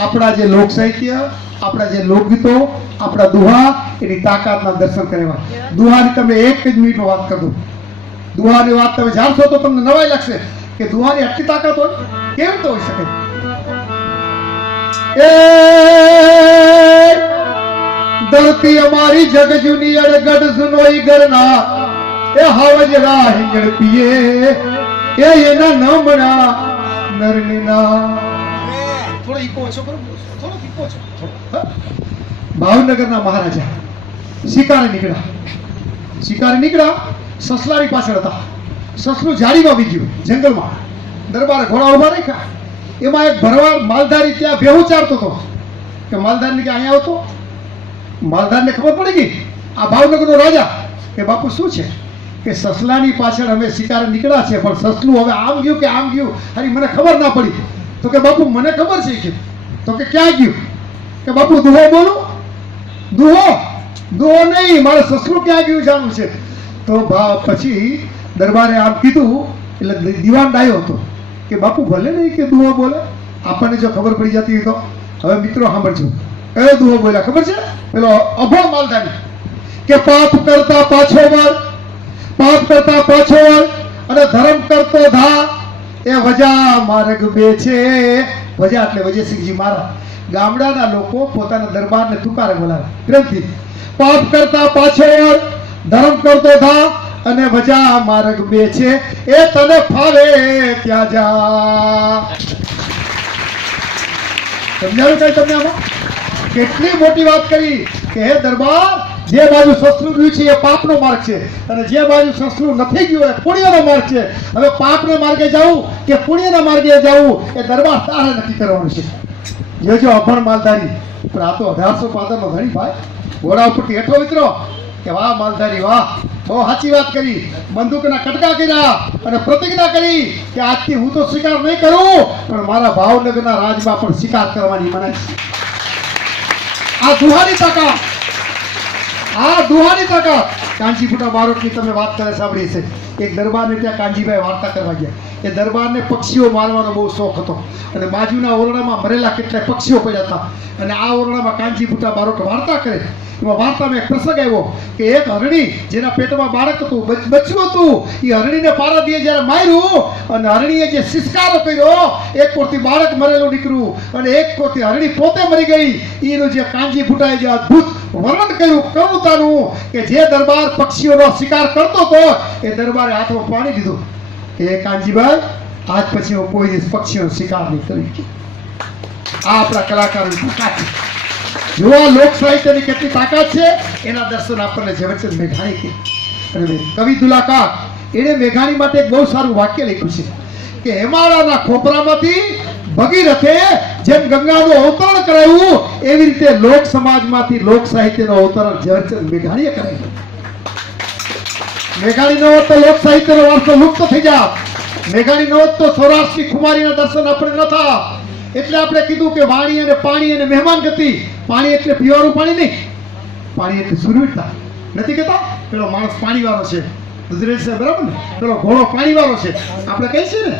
આપણા જે લોક સાહિત્ય, આપણા જે લોકગીતો, આપણા દુહા, એની તાકાતના દર્શન કરેવા. દુહાની તમે એક જ મિનિટમાં વાત કરી દઉં. દુહાની વાત તમે જાણશો તો તમને નવાઈ લાગશે કે દુહાની આટલી તાકાત હોય, કેમ તો હોઈ શકે. ધરતી અમારી જગ જૂની અડગડ સુનોઈ ગરના, એ હાવજરા હિંજણ પીએ, એ એના નમણા નરનીના. થોડો ઈકો છો, થોડો ઈકો છો. ભાવનગરના મહારાજા શિકારે નીકળ્યા. સસલાની પાછળ હતા. સસલું ઝાડીમાં આવી ગયું જંગલમાં. દરબારે ઘોડા ઉભા રાખ્યા. એમાં એક ભરવાડ માલધારી ત્યાં ભેહું ચારતો હતો કે માલધારીને કે અહીંયા આવતો. માલધારને ખબર પડી ગઈ આ ભાવનગરનો રાજા કે બાપુ શું છે કે સસલાની પાછળ અમે શિકારે નીકળ્યા છે, પણ સસલું હવે આમ ગયું કે આમ ગયું અરે મને ખબર ના પડી. તો કે બાપુ મને ખબર છે કે. તો કે ક્યાં ગયું કે બાપુ દુહો બોલું. દુહો નહીં, મારે સસલું ક્યાં ગયું જાણવું છે. તો પછી દરબારે આમ કીધું એટલે દીવાન ડાયો હતો કે બાપુ ભલે નહીં કે દુહો બોલે, આપણને જો ખબર પડી જતી હોય તો. હવે મિત્રો સાંભળજો કયો દુહો બોલ્યા ખબર છે? પેલો અભો માલધારી કે પાપ કરતા પાછો વળ, પાપ કરતા પાછો વળ અને ધર્મ કરતો ધા એ વજા માર્ગ બે છે. વજા એટલે વજયસિંહજી મહારાજ. ગામડાના લોકો પોતાના દરબારને તુકારે બોલાવે પ્રેમથી. પાપ કરતા પાછો વળ, ધર્મ કરતો ધા અને વજા માર્ગ બે છે, એ તને ફાવે ત્યાં જા. સમજાયું કઈ તમને આમાં? કેટલી મોટી વાત કરી કે હે દરબાર, જે બાજુ સસલું ગયું છે એ પાપનો માર્ગ છે અને જે બાજુ સસલું નથી ગયું એ પુણ્યનો માર્ગ છે. હવે પાપના માર્ગે જવું કે પુણ્યના માર્ગે જવું એ દરબાર તારે નક્કી કરવાનું છે. જોજો અભણ માલધારી, પણ આ તો 1800 પાદરનો ધણી ભાઈ. ઘોડા ઉપરથી હેઠો મિત્રો કે વાહ માલધારી વાહ, બહુ સાચી વાત કરી. બંદૂકના કટકા કર્યા અને પ્રતિજ્ઞા કરી કે આજથી હું તો શિકાર નહીં કરું, પણ મારા ભાવનગરના રાજમાં પણ શિકાર કરવાની મને. આ દુહાની તાકાત, આ દુહાની તાકાત. કાંચીપુટા બારોટની તમે વાત કરે સાંભળી છે. એક દરબારને ત્યાં કાંજીભાઈ વાર્તા કરવા ગયા. એ દરબારને પક્ષીઓ મારવાનો બહુ શોખ હતો અને બાજુના ઓરડામાં મરેલા કેટલાય પક્ષીઓ પડ્યા હતા અને આ ઓરડામાં કાંચીપુટા બારોટ વાર્તા કરે. એમાં વાર્તામાં એક પ્રસંગ આવ્યો કે એક હરણી જેના પેટમાં બાળક હતું, બચ્ચું હતું, એ હરણીને પારાદીએ જ્યારે માર્યું અને હરણીએ જે શિષ્કારો કર્યો, એક કોરથી બાળક મરેલું નીકળ્યું અને એક કોરથી હરણી પોતે મરી ગઈ. એનું જે કાંજીપુટાએ જે અદ્ભુત વર્ણન કર્યું કરુણતાનું કે જે દરબાર પક્ષીઓનો શિકાર કરતો હતો એ દરબારે હાથમાં પાણી દીધું કે કાંજીભાઈ આજ પછી હું કોઈ દિવસ પક્ષીઓનો શિકાર નહીં કરી. આ આપણા કલાકારોની તાકાત છે. જો આ લોક સાહિત્યની કેટલી તાકાત છે એના દર્શન આપણને ઝવેરચંદ મેઘાણી કે. અને કવિ દુલાકાર એણે મેઘાણી માટે એક બહુ સારું વાક્ય લખ્યું છે કે હેમાળાના ખોપરામાંથી ભગીરથે જેમ ગંગાનું અવતરણ કરાયું એવી રીતે લોક સમાજમાંથી લોક સાહિત્યનું અવતરણ ઝવેરચંદ મેઘાણીએ કરાયું. મેઘાણી ન હોત તો લોક સાહિત્યનો વારસો લુપ્ત થઈ જાત. મેઘાણી ન હોત તો સૌરાષ્ટ્રની ખુમારીના દર્શન આપણે ન થાત. એટલે આપણે કીધું કે વાણી અને પાણી અને મહેમાન ગતિ. પાણી એટલે પીવાનું પાણી નહીં, પાણી એટલે સુરવીરતા. નથી કહેતા પેલો માણસ પાણી વાળો છે, ગુજરાત છે બરાબર ને, પેલો ઘોડો પાણી વાળો છે, આપણે કહીએ છીએ ને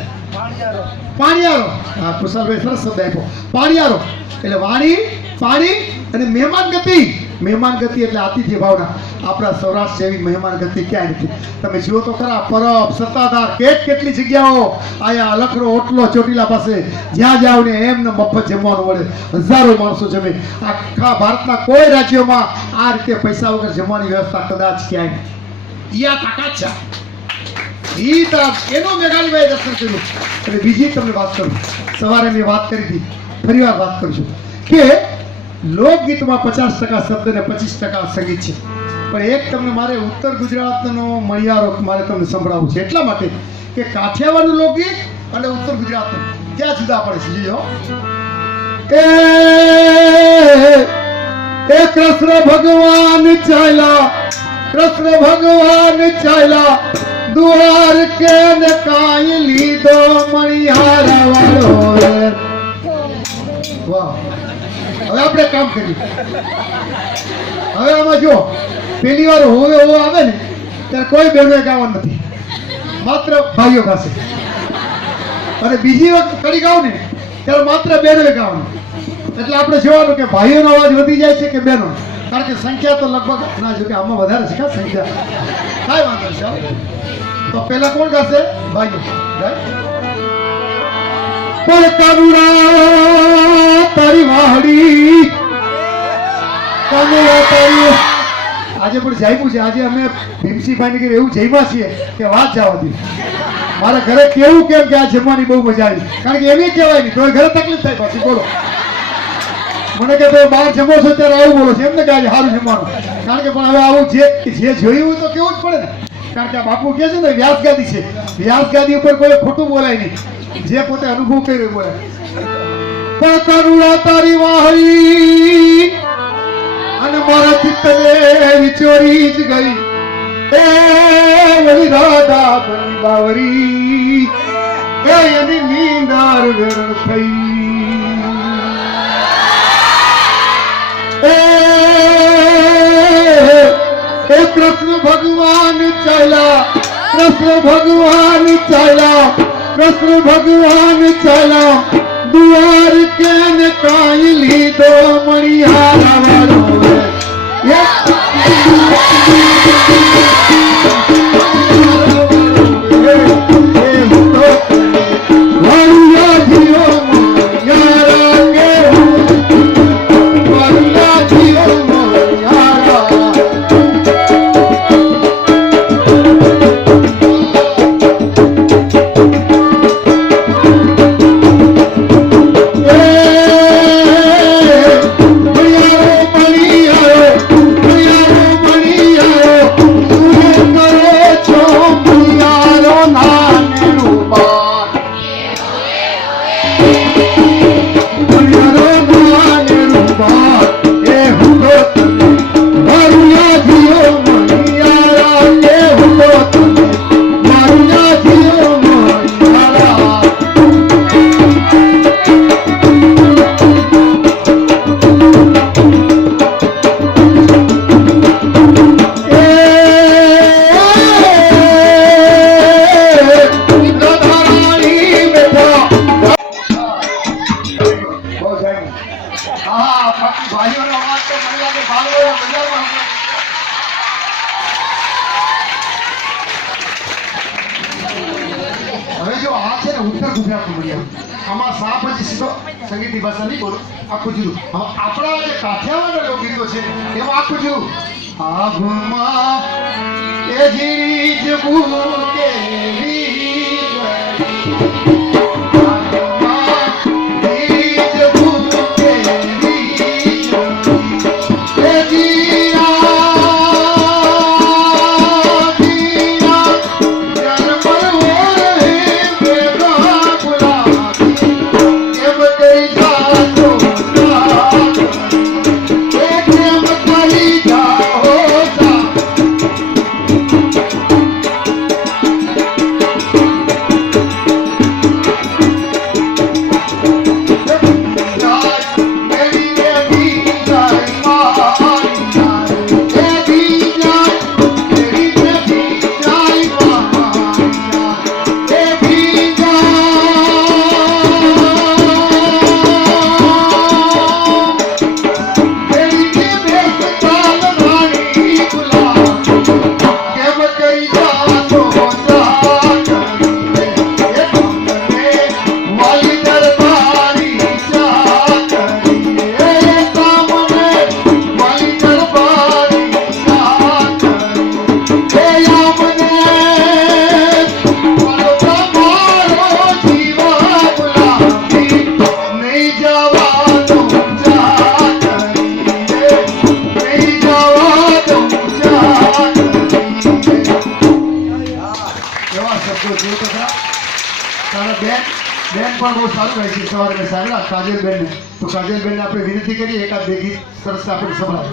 પાણીયારો. હા કુશાલભાઈ સરસ શબ્દ આપ્યો પાણીયારો. એટલે વાણી, પાણી અને મહેમાન ગતિ. મહેમાન ગતિ એટલે આતિથ્ય ભાવના. આપણા સૌરાષ્ટ્ર જેવી મહેમાન ગતિ ક્યાંય નથી. તમે જુઓ તો ખરા પરબ સત્તાધાર કેટલી જગ્યાઓ આયા અલખનો ઓટલો ચોટીલા પાસે જ્યાં જાવ ને એમને મફત જમવાનું મળે. હજારો માણસો જમે. આખા ભારતના કોઈ રાજ્યોમાં આ રીતે પૈસા વગર જમવાની વ્યવસ્થા કદાચ ક્યાંય નહીં. આ તાકાત છે. એનો મેઘાણીભાઈ દર્શન કર્યું. અને બીજી તમને વાત કરું, સવારે મેં વાત કરી હતી, ફરી વાર વાત કરું છું કે લોકગીતમાં 50% શબ્દ ને 25% સંગીત છે. પણ એક તમને મારે ઉત્તર ગુજરાતનો મણિયારો મારે તમને સંભળાવવું છે. એટલા માટે કે કાઠિયાવાડનું લોકગીત અને ઉત્તર ગુજરાતનું ક્યાં જુદા પડે છે. જોયો એ કૃષ્ણ ભગવાન ચાલ્યા, કૃષ્ણ ભગવાન ચાલ્યા દ્વાર કે ને કાઈ લીધો મણિયારા વાળો. વાહ. હવે આપણે કામ કરીએ. હવે આમાં જો પેલી વાર હોવે હો આવે ને ત્યારે કોઈ બહેનોએ ગાવાનું નથી, માત્ર ભાઈઓ ગાશે. અને બીજી વખત કડી ગાવ ને ત્યારે માત્ર બહેનોએ ગાવાનું. એટલે આપણે જોવાનું કે ભાઈઓનો અવાજ વધી જાય છે કે બહેનો. કારણ કે સંખ્યા તો લગભગ ના જો કે આમાં વધારે છે સંખ્યા. કાંઈ વાંધો નહીં. તો પેલા કોણ ગાશે? ભાઈઓ. પણ કાનુડા તારી વાહડી, કાનુડા તારી. આજે પણ જામ્યું છે. આજે અમે ભીમસિંહભાઈ ને એવું જમ્યા છીએ કે વાત જવા દી. મારા ઘરે કેવું કેમ કે આ જમવાની બહુ મજા આવી. કારણ કે એવી કહેવાય નહીં તો ઘરે તકલીફ થાય. પાછી બોલો મને કે ભાઈ બહાર જમો છો ત્યારે આવું બોલો છો એમને કે આજે સારું જમવાનું. કારણ કે પણ હવે આવું જે જોયું હોય તો કેવું જ પડે ને. કારણ કે આ બાપુ કહે છે ને વ્યાસ ગાદી છે, વ્યાસ ગાદી ઉપર કોઈ ખોટું બોલાય નહીં, જે પોતે અનુભવ કર્યો બોલાય. પણ કરુણા તારી વાહી અને મારા ચિત્તને વિચોરી જ ગઈ, એ વળી રાધા બની બાવરી, એ એની નીંદર વેરણ થઈ. એ કૃષ્ણ ભગવાન ચાલ્યા, કૃષ્ણ ભગવાન ચાલ્યા, કૃષ્ણ ભગવાન ચાલ્યા દુઆર કે ને કાઈ લીધો મણિહારા વાળો. હવે જો આ છે ને ઉત્તર ગુજરાતનું મીડિયમ, આમાં સા પછી સીધો સંગીતની ભાષા નહીં બોલો, આખું જુદું. હવે આપણા જે કાઠિયાવાડના લોકગીતો છે એમાં આખું જુદું. આભમાં એ જીરી જ બુકે કાજલબેન ને, તો કાજલબેન આપણે વિનંતી કરીએ એકાદ બે ગીત સરસ આપણે સંભળાય.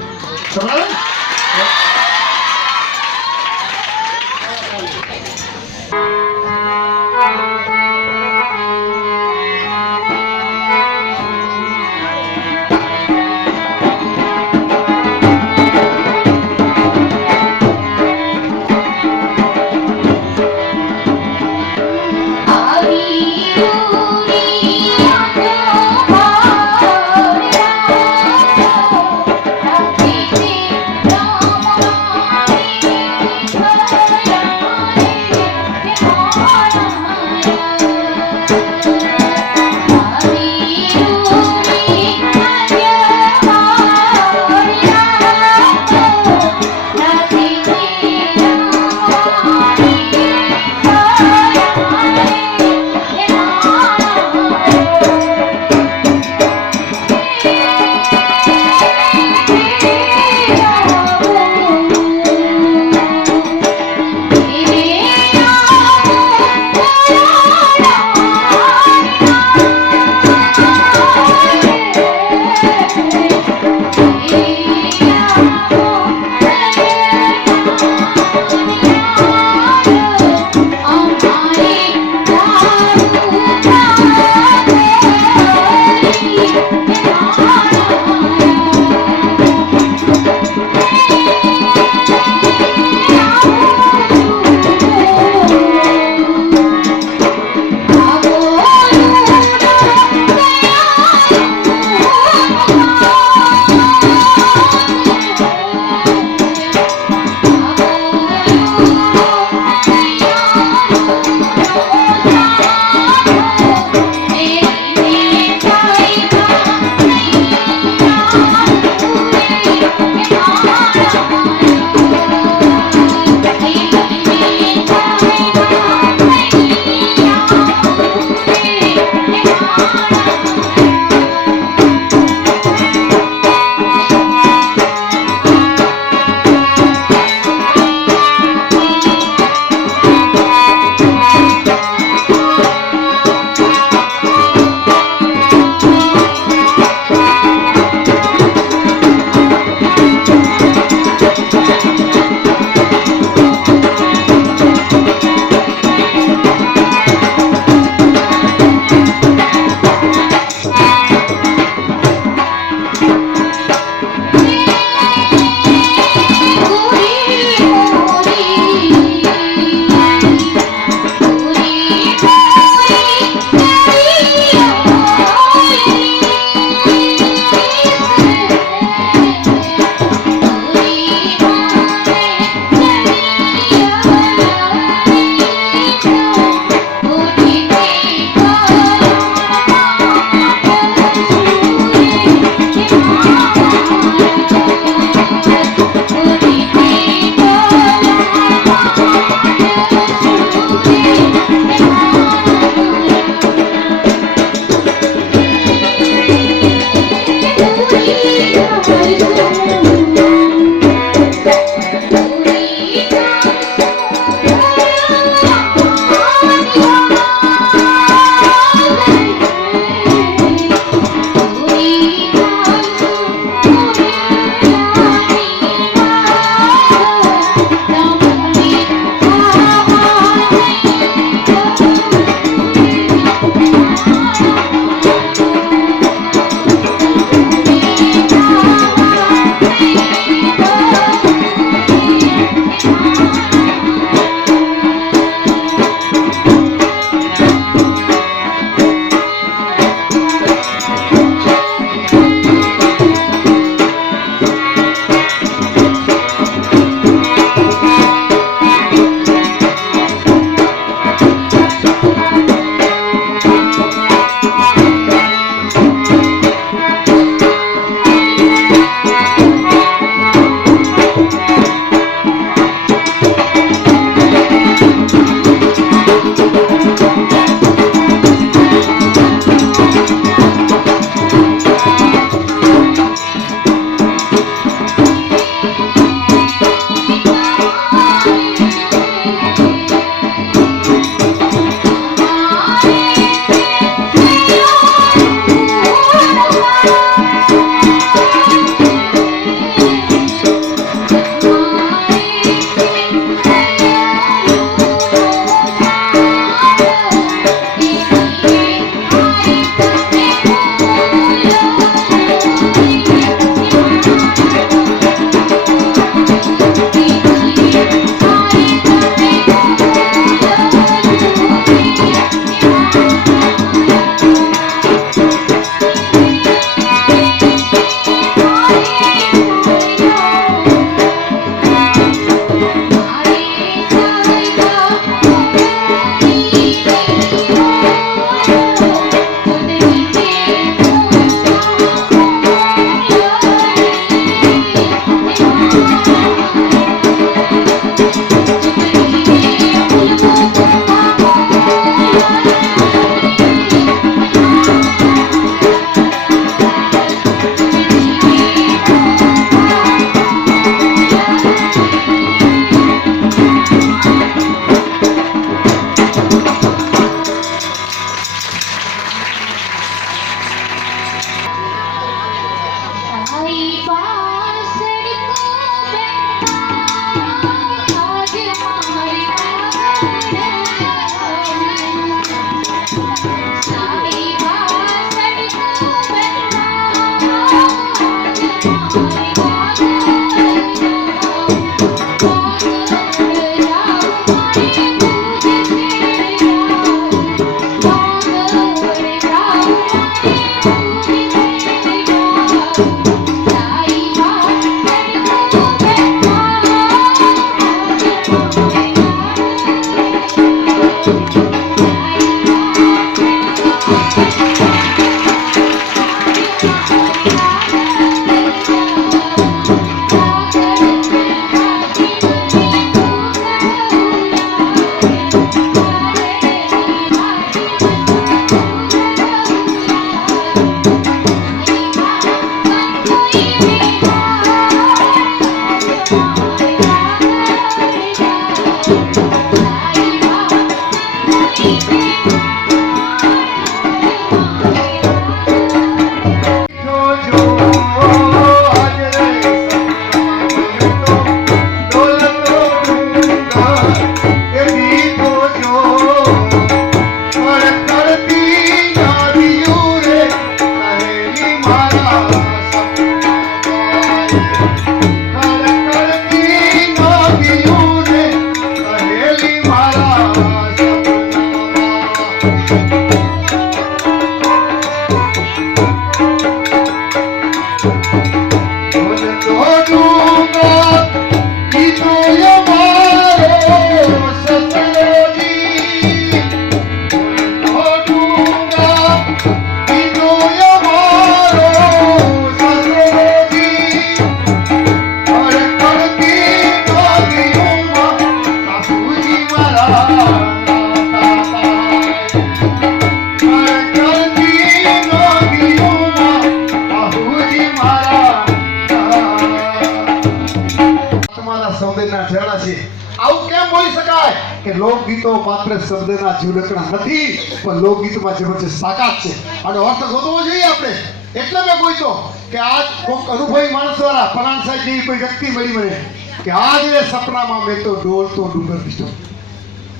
બેઠા છીએ. આવું કેમ બોલી શકાય કે લોકગીતો માત્ર શબ્દના ઝુલકણા નથી, પણ લોકગીતમાં જબરજસ્ત તાકાત છે. આનો અર્થ ગોતવો જોઈએ આપણે. એટલે મેં બોલ્યો કે આજ કોઈક અનુભવી માણસ દ્વારા પરાણ સાહેબ જેવી કોઈ વ્યક્તિ મળી મને કે આજે સપનામાં મેં તો ડોળતો ડુંગર દીધો.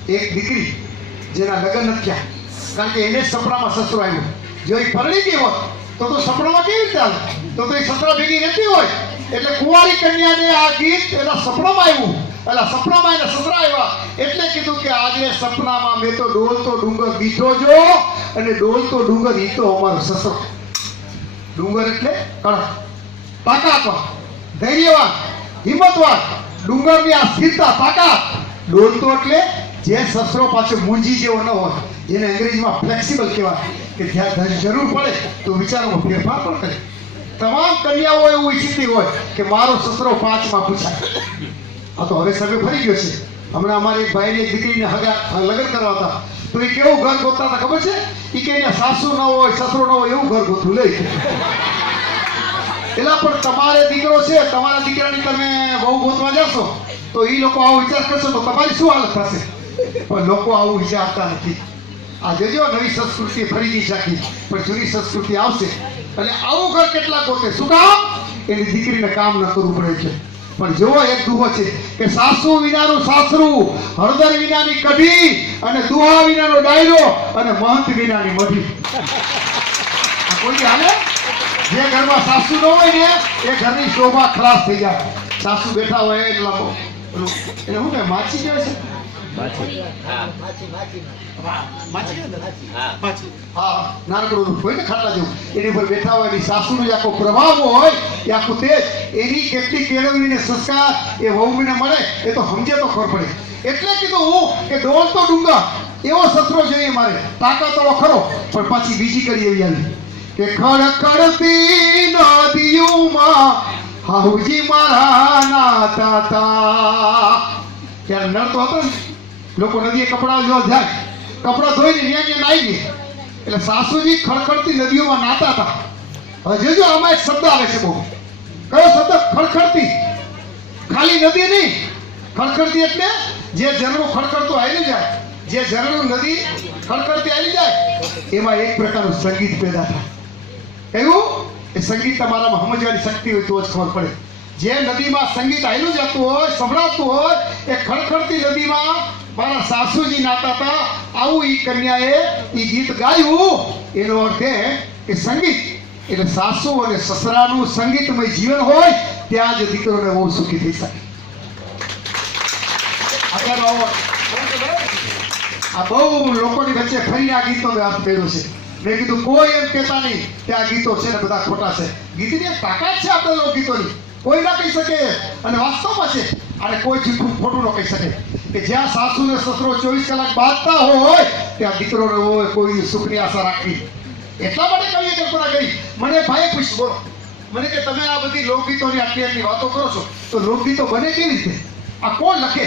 એક દીકરી જેના લગ્ન નથી થયા, કારણ કે એને સપનામાં સસરો આવ્યો. જો એ પરણી ગઈ હોત તો સપનામાં કેવી રીતે આવે? તો એ સસરા ભેગી રહેતી હોય. એટલે કુંવારી કન્યાને આ ગીત એના સપનામાં આવ્યું, એટલે સપનામાં એના સસરા આવ્યા, એટલે કીધું કે આજે સપનામાં મેં તો ડોળતો ડુંગર દીધો જો, અને ડોળતો ડુંગર ઈ તો અમારો સસરો. ડુંગર એટલે કડક, તાકાતવાન, ધૈર્યવાન, હિંમતવાન. ડુંગરની આ સ્થિરતા, તાકાત. ડોળતો એટલે જે સસરો પાછો મૂંજી જેવો ન હોય, જેને અંગ્રેજીમાં ફ્લેક્સિબલ કહેવાય, કે જ્યાં જરૂર પડે તો વિચારોમાં ફેરફાર પણ કરે. તમામ કન્યાઓ એવું ઈચ્છતી હોય કે મારો સસરો 5માં પૂછાય. આ તો હવે સમય ફરી ગયો છે. હમણાં અમારી એક ભાઈની એક દીકરીને લગ્ન કરવા હતા, તો એ કેવું ઘર ગોતતા હતા ખબર છે? એ કે અહીંયા સાસુ ન હોય, સસરો ન હોય એવું ઘર ગોતવું લઈ. એલા પણ તમારે દીકરો છે, તમારા દીકરાની તમે બહુ ગોતવા જશો તો એ લોકો આવો વિચાર કરશો તો તમારી શું હાલત થશે? પણ લોકો આવું વિચારતા નથી. આ જોજો નવી સંસ્કૃતિ ફરી ગઈ શાખી, પણ જૂની સંસ્કૃતિ આવશે. અને આવું ઘર કેટલા ગોતે? શું કામ? એની દીકરીને કામ ન કરવું પડે છે. પણ જોવો એક દુહો છે કે સાસુ વિનાનું સાસરું, હળદર વિનાની કઢી, અને દુહા વિનાનો ડાયરો, અને મહંત વિનાની મઢી. આ કોઈ હાલે? જે ઘરમાં સાસુ ન હોય ને એ ઘરની શોભા ખલાસ થઈ જાય. સાસુ બેઠા હોય એટલે એને શું કહે? માછી કહેવાય છે. હા, નાનકડું હોય ને ખાટલા જેવું, એની ઉપર બેઠા હોય, એની સાસુનો જે આખો પ્રભાવ હોય, એ આખું તેજ, એની કેટલી કેળવણીને સંસ્કાર એ વહુને મળે એ તો સમજે તો ખબર પડે. એટલે કીધું હું કે ડોળતો ડુંગર એવો સસરો જોઈએ મારે, તાકાતવાળો ખરો, પણ પાછી બીજી કરી એવી આવી કે ખડખડતી નદીઓમાં હાઉજી મારા નાતા તા. ત્યારે નડતો હતો ને, લોકો નદીએ કપડા જોવા જાય, કપડા ધોઈને ન્યા નાઈ ગઈ, એટલે સાસુજી ખડખડતી નદીઓમાં નાતા હતા. હવે જોજો આમાં એક શબ્દ આવે છે બહુ. કયો શબ્દ? ખડખડતી. ખાલી નદી નહીં, ખડખડતી એટલે જે ઝરણું ખડખડતું આવી જાય, જે ઝરણું નદી ખડખડતી આવી જાય, એમાં એક પ્રકારનું સંગીત પેદા થાય. એવું એ સંગીત તમારામાં સમજવાની શક્તિ હોય તો જ ખબર પડે. જે નદીમાં સંગીત આવેલું જતું હોય, સંભળાતું હોય, એ ખડખડતી નદીમાં મારા સાસુજી નાતા હતા. આવું ઈ કન્યાએ ઈ ગીત ગાયું. એનો અર્થ એ કે સંગીત એટલે સાસુ અને સસરાનું સંગીતમય જીવન હોય ત્યાં જ દીકરોને બહુ સુખી થઈ શકે. આ બહુ લોકોની વચ્ચે ફરીને આ ગીતો મેં અર્થ કર્યો છે. મેં કીધું કોઈ એમ કહેતા નહીં કે આ ગીતો છે ને બધા ખોટા છે. ગીતની એક તાકાત છે આપણે લોકગીતોની, કોઈ ના કહી શકે, અને વાસ્તવમાં છે. અને કોઈ જૂઠું ખોટું ન કહી શકે કે જ્યાં સાસુ ને સસરો 24 કલાક બાંધતા હોય ત્યાં દીકરોને હોય કોઈ સુખની આશા રાખવી. એટલા માટે કવિએ કલ્પના કરી. મને ભાઈ પૂછ્યું, બોલો, મને કે તમે આ બધી લોકગીતોની આટલી વાતો કરો છો, તો લોકગીતો બને કેવી રીતે? આ કોણ લખે?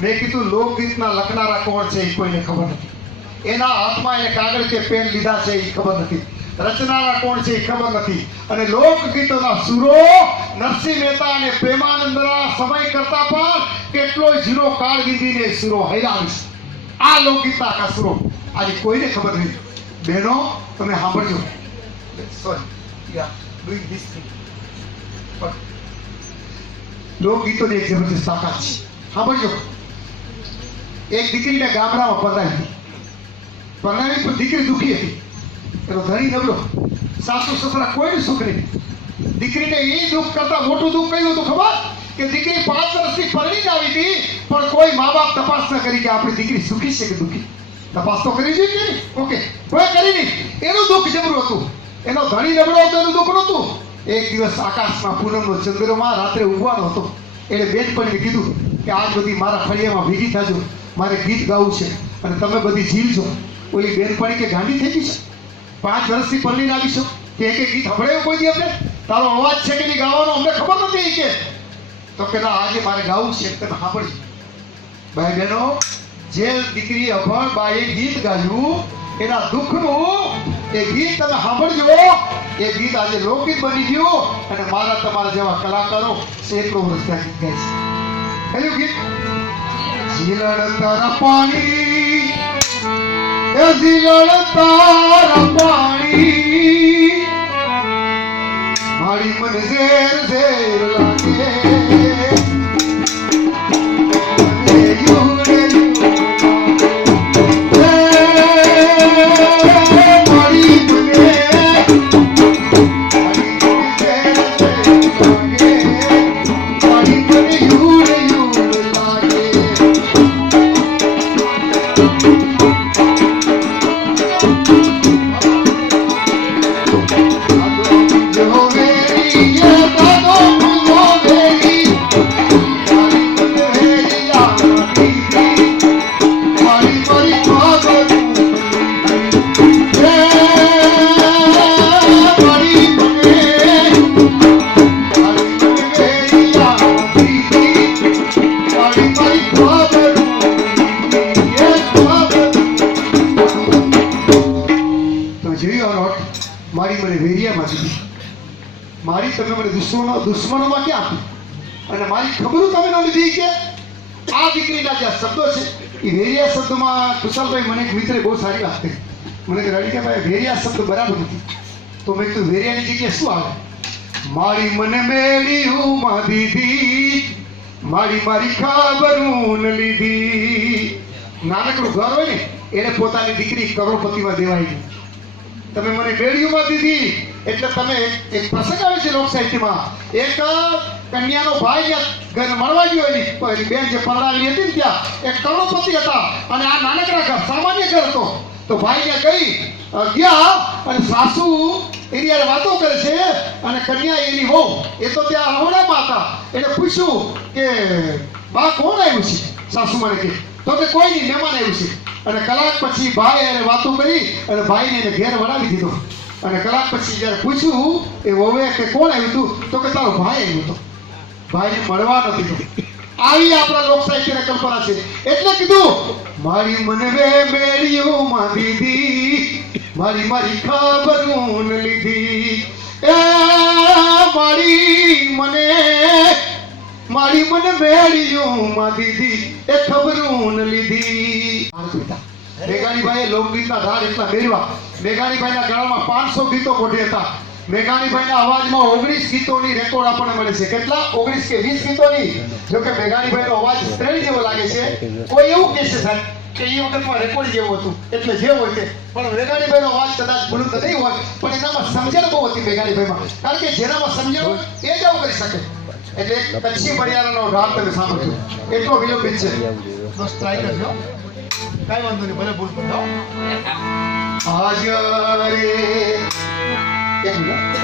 મેં કીધું લોકગીતના લખનારા કોણ છે એ કોઈને ખબર નથી. એના હાથમાં એને કાગળ કે પેન લીધા છે એ ખબર નથી. રચનારા કોણ છે એ ખબર નથી. અને લોકગીતોના સુરો નરસિંહ મહેતા અને પ્રેમાનંદના સમય કરતા પણ કેટલો જૂનો કાળ વિંધીને સુરો હૈરાન છે. આ લોકગીતના આખા સુરો આજે કોઈને ખબર નથી. બહેનો તમે સાંભળજો. લોકગીતોની એક જબરદસ્ત તાકાત છે. સાંભળજો. એક દીકરીને ગામડામાં પરણાવી દીકરી દુખી હતી. એનો ધણી નબળો, સાસુ સસરા કોઈનું સુખ નહીં. દીકરીને એ દુઃખ કરતા મોટું દુઃખ કયું હતું ખબર? કે દીકરી 5 વર્ષથી પરણી જ આવી હતી, પણ કોઈ મા બાપ તપાસ ન કરી કે આપણી દીકરી સુખી છે કે દુઃખી. તપાસ તો કરી જોઈએ ને. ઓકે, કોઈ કરી નહીં. એનું દુઃખ જબરું હતું. એનો ધણી નબળો હતો, એનું દુઃખ નહોતું. એક દિવસ આકાશમાં પૂનમનો ચંદ્રમાં રાત્રે ઉગવાનો હતો. એને બેનપણીને કીધું કે આજ બધી મારા ફળિયામાં ભેગી થાજો, મારે ગીત ગાવું છે અને તમે બધી ઝીલજો. ઓલી બેનપણી કે ગાંડી થઈ ગઈ છે, 5 વર્ષથી પરણીને આવી છો કે એક ગીત સાંભળ્યું કોઈ દી અમને? તારો અવાજ છે કે નહીં ગાવાનો અમને ખબર નથી કે. તો કે ના, આજે મારે ગાવું છે, તમે સાંભળજો. ભાઈ બહેનો, જે દીકરી અભણ બાએ ગીત ગાયું એના દુઃખનું એ ગીત તમે સાંભળજો. એ ગીત આજે લોકગીત બની ગયું અને મારા તમારા જેવા કલાકારો સેંકડો વર્ષ ત્યાં ગીત ગાય છે. કયું ગીત? ઝીલણ તારા પાણી, એ ઝીલણ તારા પાણી, મારી મન ઝેર ઝેર લાગે. મારી મને વેરિયામાં જીતી, મારી તમે મને દુશ્મનોમાં ક્યાં આપી, અને મારી ખબરો તમે ન લીધી કે આ દીકરીના જે શબ્દો છે એ વેરિયા શબ્દમાં કુશલભાઈ મને એક મિત્રે બહુ સારી વાત કરી. મને કે રણિકાભાઈ વેરિયા શબ્દ બરાબર નથી, તો મેં કીધું વેરિયાની જગ્યાએ શું આવે? મારી મને મેળ્યું માં દીધી, મારી મારી ખબરું ન લીધી. નાનકડું ઘર હોય ને એને પોતાની દીકરી કરોડપતિમાં દેવાઈ ગઈ. તમે મને મેળ્યુંમાં દીધી એટલે તમે એક પ્રસંગ આવે છે લોક સાહિત્યમાં, એક કન્યાનો ભાઈ જ્યાં ઘર મળવા ગયો એની બેન જે પરણાવેલી હતી ને ત્યાં એક કરોડપતિ હતા, અને આ નાનકડા ઘર સામાન્ય ઘર હતો. તો ભાઈ ત્યાં ગઈ ગયા અને સાસુ એની યાર વાતો કરે છે, અને કન્યા એની વહુ એ તો ત્યાં આવડામાં હતા. એને પૂછ્યું કે બા કોણ આવ્યું છે? સાસુ મને કે તો કે કોઈ નહીં, મહેમાન આવ્યું છે. અને કલાક પછી ભાઈ એને વાતો કરી અને ભાઈને એને ઘેર વળાવી દીધો. અને કલાક પછી જ્યારે પૂછ્યું એ વહુએ કે કોણ આવ્યું હતું? તો કે તારો ભાઈ આવ્યો હતો, ભાઈને મળવા નથી દીધો. આવી આપણા લોક સાહિત્યની કલ્પના છે. એટલે કીધું મારી મને મેળ્યું માં દીધી, મારી મારી ખબરું ન લીધી. એ મારી મને મેળ્યું માં દીધી, એ ખબરું ન લીધી. મેઘાણીભાઈએ લોકગીતના ધાર એટલા મેળવા. મેઘાણીભાઈના ગળામાં 500 ગીતો કોઢે હતા. મેઘાણીભાઈના અવાજમાં 19 ગીતોની રેકોર્ડ આપણને મળે છે. કેટલા? 19 કે 20 ગીતોની. જો કે મેઘાણીભાઈનો અવાજ શ્રેણી જેવો લાગે છે. કોઈ એવું કહેશે સાહેબ કે એ વખતમાં રેકોર્ડ જેવું હતું એટલે જે હોય તે, પણ મેઘાણીભાઈનો અવાજ કદાચ બુલંદ નહીં હોય, પણ એનામાં સમજણ બહુ હતી મેઘાણીભાઈમાં. કારણ કે જેનામાં સમજણ હોય એ જ આવું કરી શકે. એટલે કચ્છી બળિયારાનો રાગ તમે સાંભળજો, એટલો વિલંબિત છે. બસ ટ્રાય કરજો, કાંઈ વાંધો નહીં, ભલે ભૂલ કરજો. આજ રે એક મિનિટ.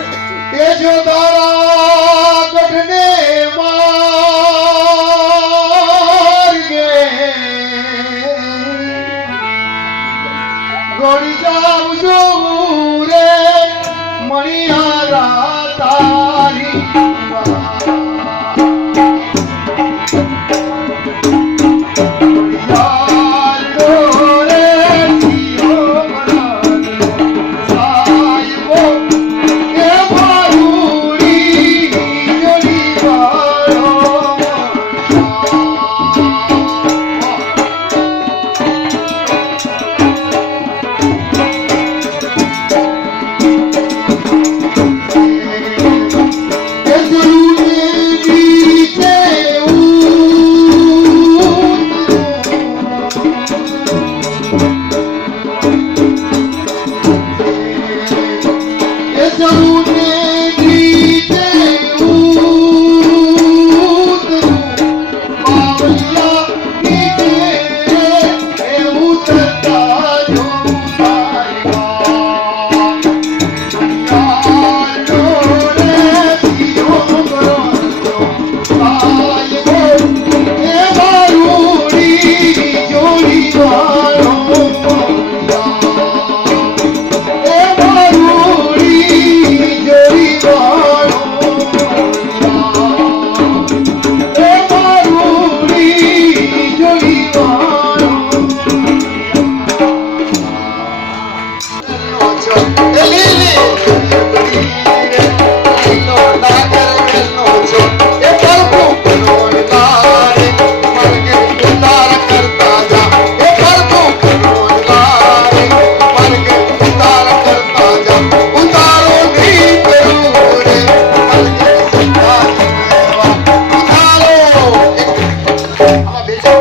એ જો તારા ગઢને માર્ગે ગોળી જાઉં છું રે મણિયારા તારી. Oh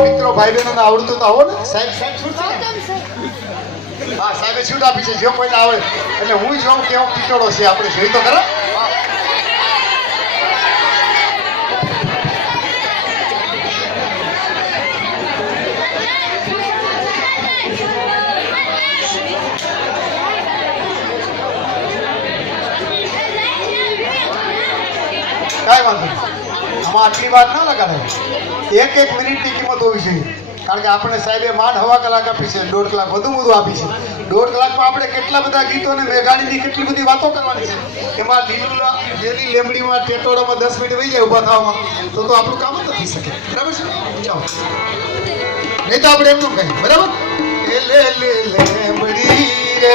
મિત્રો ભાઈ બહેનોને આવડતું તો આવો ને સાહેબ છૂટ છે હા સાહેબે છૂટ આપી છે જો કોઈને આવડે એટલે હું જોઉં કેવો ટીટોળો છે આપણે જોઈ તો ખરા કાંઈ વાંધો નહીં. આમાં આટલી વાત ના લગાડે એક મિનિટની કિંમત હોવી જોઈએ કારણ કે આપણે સાહેબે માંડ હવા કલાક આપી છે 1.5 કલાક વધુ આપી છે 1.5 કલાકમાં આપણે કેટલા બધા ગીતો અને મેઘાણીની કેટલી બધી વાતો કરવાની છે એમાં લીલુલા વેલી લેમડીમાં ટેટોડામાં 10 મિનિટ વહી જાય ઊભા થવામાં તો આપણું કામ જ ન થઈ શકે બરાબર છે જાઓ નહીં તો આપણે એમનું કહીએ બરાબર એ લે લે લેમડી રે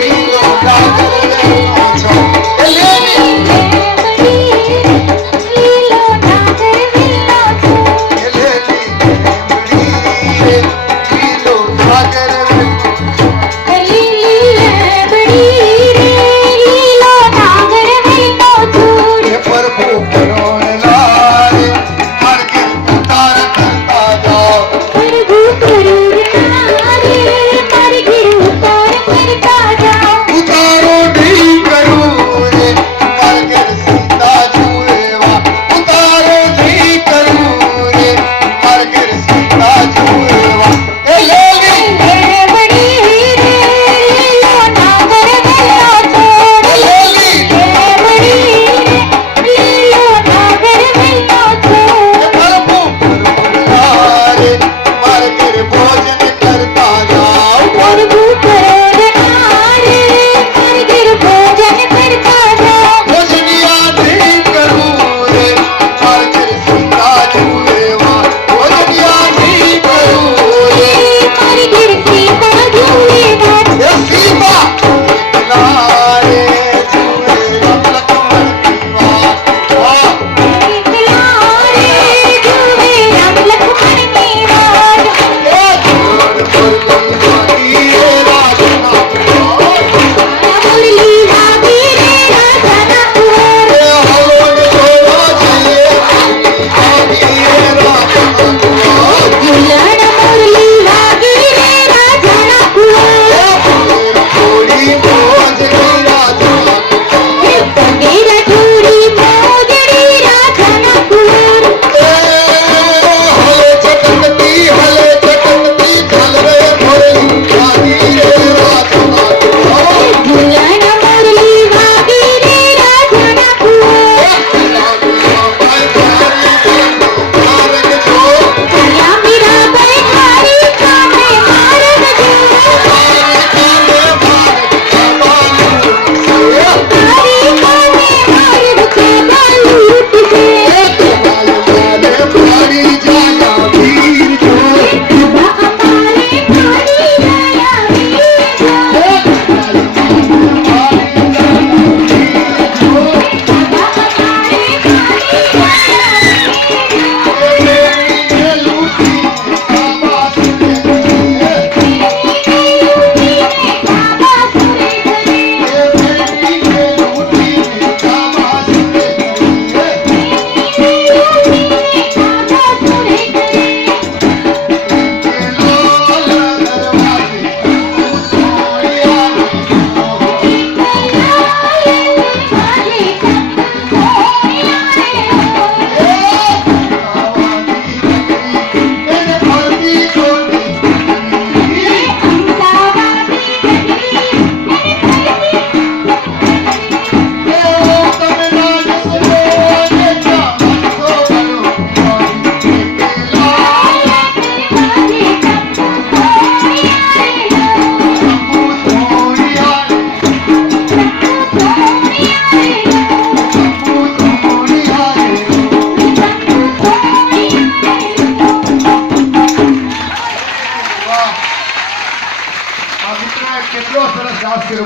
લીલો ડાગર વેલો છો એ લે લે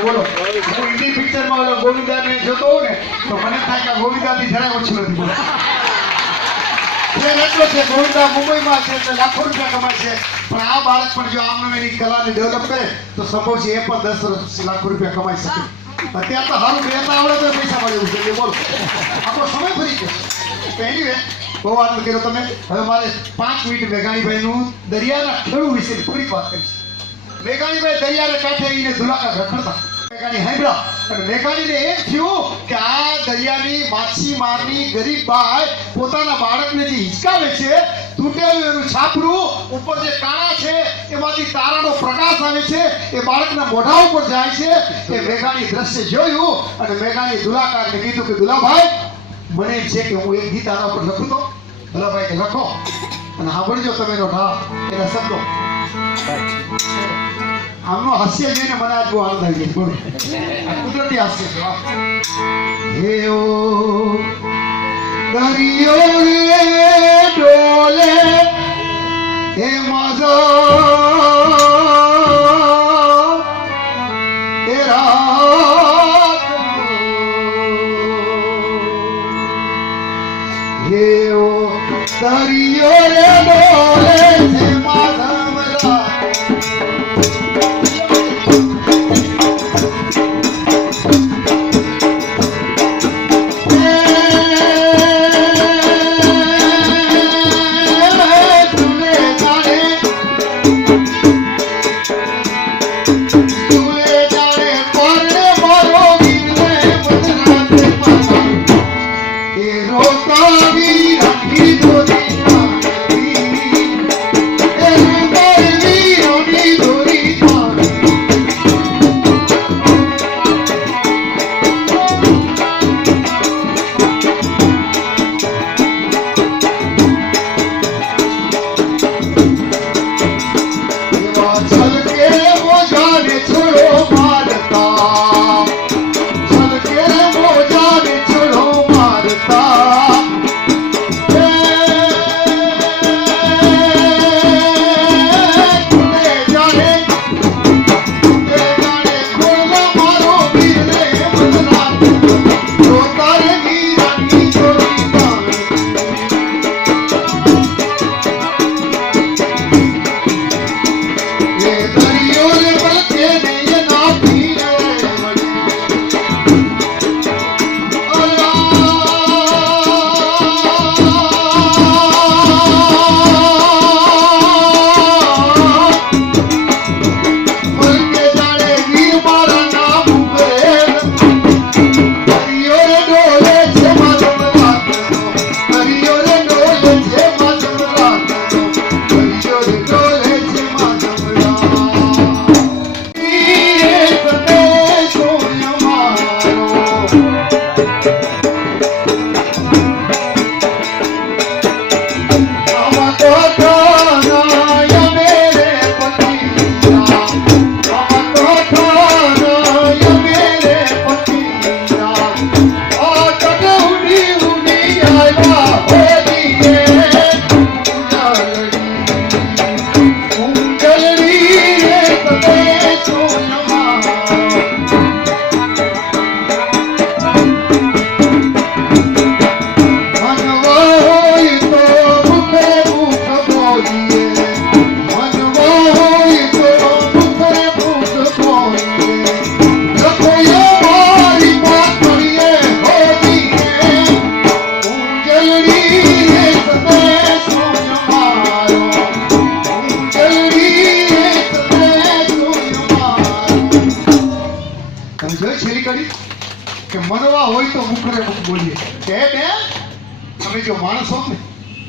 બોલો હું હિન્દી પિક્ચરમાં ઓલો ગોવિંદાને જોતો હોઉં ને તો મને થાય કે ગોવિંદાથી જરાય ઓછું નથી બોલો એટલો છે ગોવિંદા મુંબઈમાં છે એટલે લાખો રૂપિયા કમાય છે પણ આ બાળક પણ જો આમ એની કલાને ડેવલપ કરે તો સંભવ છે એ પણ 10 લાખ રૂપિયા કમાઈ શકે અત્યારે તો હારું બેતા આવડે તો પૈસા મળે એવું છે બોલો આપણો સમય ફરી ગયો એનીવે બહુ વાત કર્યો તમે. હવે મારે 5 મિનિટ મેઘાણીભાઈનું દરિયાના ખેડૂ વિશે થોડીક વાત કરીશ. મેઘાણીભાઈ દરિયાના કાંઠે આવીને ધુલાકા રખડતા. મેઘાણી હાંભળ્યા અને મેઘાણીને એમ થયું કે આ દરિયાની માછીમારની ગરીબ બાઈ પોતાના બાળકને જે હિંચકાવે છે, તૂટેલું એનું છાપરું ઉપર જે કાણા છે એમાંથી તારાનો પ્રકાશ આવે છે, એ બાળકના મોઢા ઉપર જાય છે. એ મેઘાણી દ્રશ્ય જોયું અને મેઘાણી ધુલાકારને કીધું કે દુલાભાઈ, મને એમ છે કે હું એક ગીત આના ઉપર લખું તો. દુલાભાઈ કે લખો અને સાંભળજો તમે એનો ઢાળ, એના શબ્દો. આમનો હાસ્ય જોઈને મને આજ બહુ આનંદ આવી ગયો. બોલો, આ કુદરતી હાસ્ય છે. વાહ. હે ઓ દરિયો રે ડોલે હે મજા એ રાત હે ઓ દરિયો રે ડોલે હે મજા